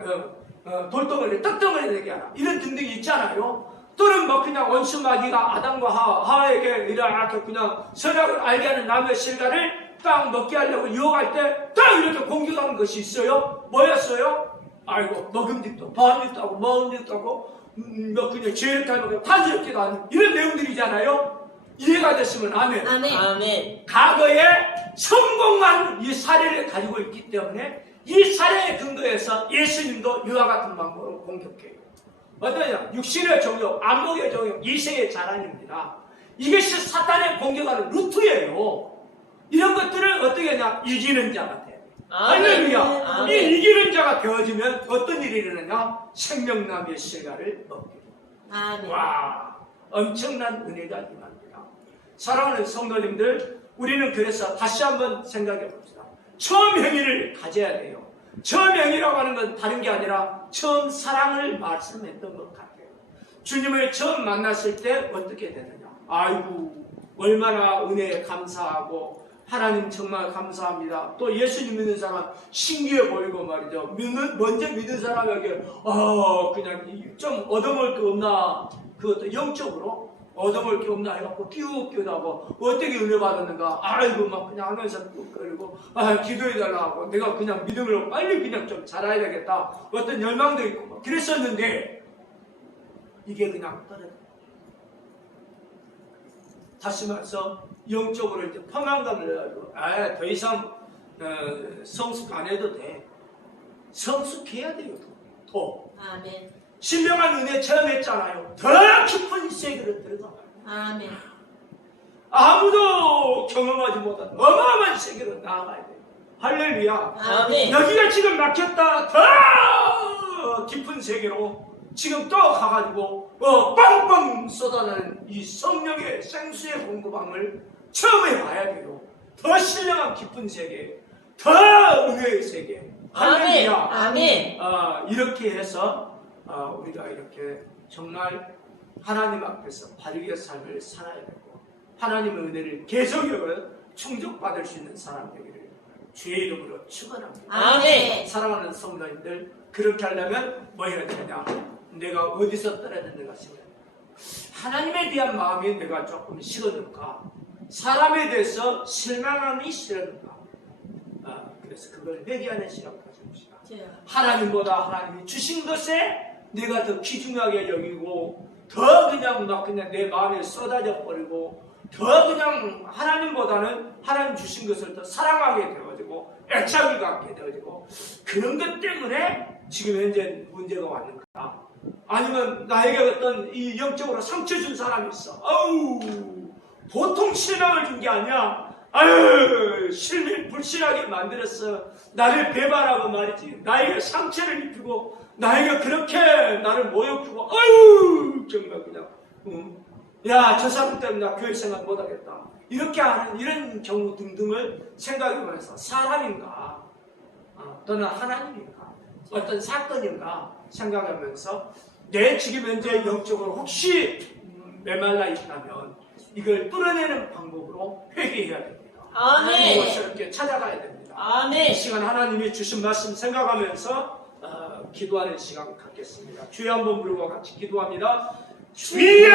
돌덩어리 떡덩어리 되게 하라 이런 등등이 있잖아요. 또는 뭐 그냥 원수 마귀가 아담과 하와에게 이렇게 그냥 선악을 알게 하는 나무의 실과를 딱 먹게 하려고 유혹할 때 딱 이렇게 공격하는 것이 있어요. 뭐였어요? 아이고 먹음직도 바음직도 하고 먹음직도 하고 뭐 그냥 죄를 하고 탄스럽기도 하는 이런 내용들이잖아요. 이해가 됐으면 아멘. 아멘. 아멘. 과거에 성공한 이 사례를 가지고 있기 때문에 이 사례에 근거해서 예수님도 이와 같은 방법으로 공격해요. 어떠냐? 육신의 정욕, 안목의 정욕, 이생의 자랑입니다. 이것이 사탄의 공격하는 루트예요. 이런 것들을 어떻게 하냐? 이기는 자가 돼. 할렐루야. 아멘. 이 이기는 자가 되어지면 어떤 일이 일어나냐? 생명나무의 실과를 먹게 돼요. 아멘. 와, 엄청난 은혜가 임합니다. 사랑하는 성도님들, 우리는 그래서 다시 한번 생각해 봅시다. 처음 행위를 가져야 돼요. 처음 행위라고 하는 건 다른 게 아니라 처음 사랑을 말씀했던 것 같아요. 주님을 처음 만났을 때 어떻게 되느냐? 아이고, 얼마나 은혜에 감사하고 하나님 정말 감사합니다. 또 예수님 믿는 사람 신기해 보이고 말이죠. 먼저 믿은 사람에게 그냥 좀 얻어먹을 게 없나, 그것도 영적으로 얻어먹을 게 없나 해갖고 끼우끼우하고 어떻게 은혜 받았는가, 아이고 막 그냥 하면서 그리고 기도해달라 하고 내가 그냥 믿음으로 빨리 그냥 좀 자라야 되겠다, 어떤 열망도 있고 막 그랬었는데 이게 그냥 떨어져. 다시 말해서 영적으로 이제 포만감을 가지고 더 이상 성숙 안 해도 돼. 성숙해야 돼요. 더. 아멘. 신령한 은혜 체험했잖아요. 더 깊은 세계로 들어가. 아멘. 아무도 경험하지 못한 어마어마한 세계로 나아가야 돼요. 할렐루야. 아멘. 여기가 지금 막혔다. 더 깊은 세계로 지금 또 가가지고 빵빵 쏟아내는 이 성령의 생수의 공급함을 처음에 봐야 돼요. 더 신령한 깊은 세계, 더 은혜의 세계. 할렐루야. 아멘. 이렇게 해서 우리가 이렇게 정말 하나님 앞에서 바르게 삶을 살아야 되고 하나님의 은혜를 계속적으로 충족받을 수 있는 사람 되기를 주의 이름으로 축원합니다. 아멘. 사랑하는 성도님들, 그렇게 하려면 뭐 해야 되냐? 내가 어디서 떨어졌는가 생각. 하나님에 대한 마음이 내가 조금 식었는가? 사람에 대해서 실망함이 싫었는가? 그래서 그걸 회개하는 시간 가져봅시다. 하나님보다 하나님이 주신 것에 내가 더 귀중하게 여기고 더 그냥 내 마음에 쏟아져 버리고 더 그냥 하나님보다는 하나님 주신 것을 더 사랑하게 되어지고 애착을 갖게 되어지고 그런 것 때문에 지금 현재 문제가 왔는가? 아니면 나에게 어떤 이 영적으로 상처 준 사람이 있어. 아우, 보통 실망을 준 게 아니야. 아유, 불신하게 만들었어. 나를 배반하고 말이지. 나에게 상처를 입히고, 나에게 그렇게 나를 모욕하고, 아유, 정말 그냥, 야, 저 사람 때문에 나 교회 생활 못하겠다. 이렇게 하는 이런 경우 등등을 생각해보면서 사람인가, 또는 하나님인가, 어떤 사건인가 생각하면서 내 지금 현재 영적으로 혹시 메말라 있다면 이걸 뚫어내는 방법으로 회개해야 됩니다. 아멘. 그것을 이렇게 찾아가야 됩니다. 이 아멘. 시간 하나님이 주신 말씀 생각하면서 기도하는 시간 갖겠습니다. 주여 한번 부르고 같이 기도합니다. 주여!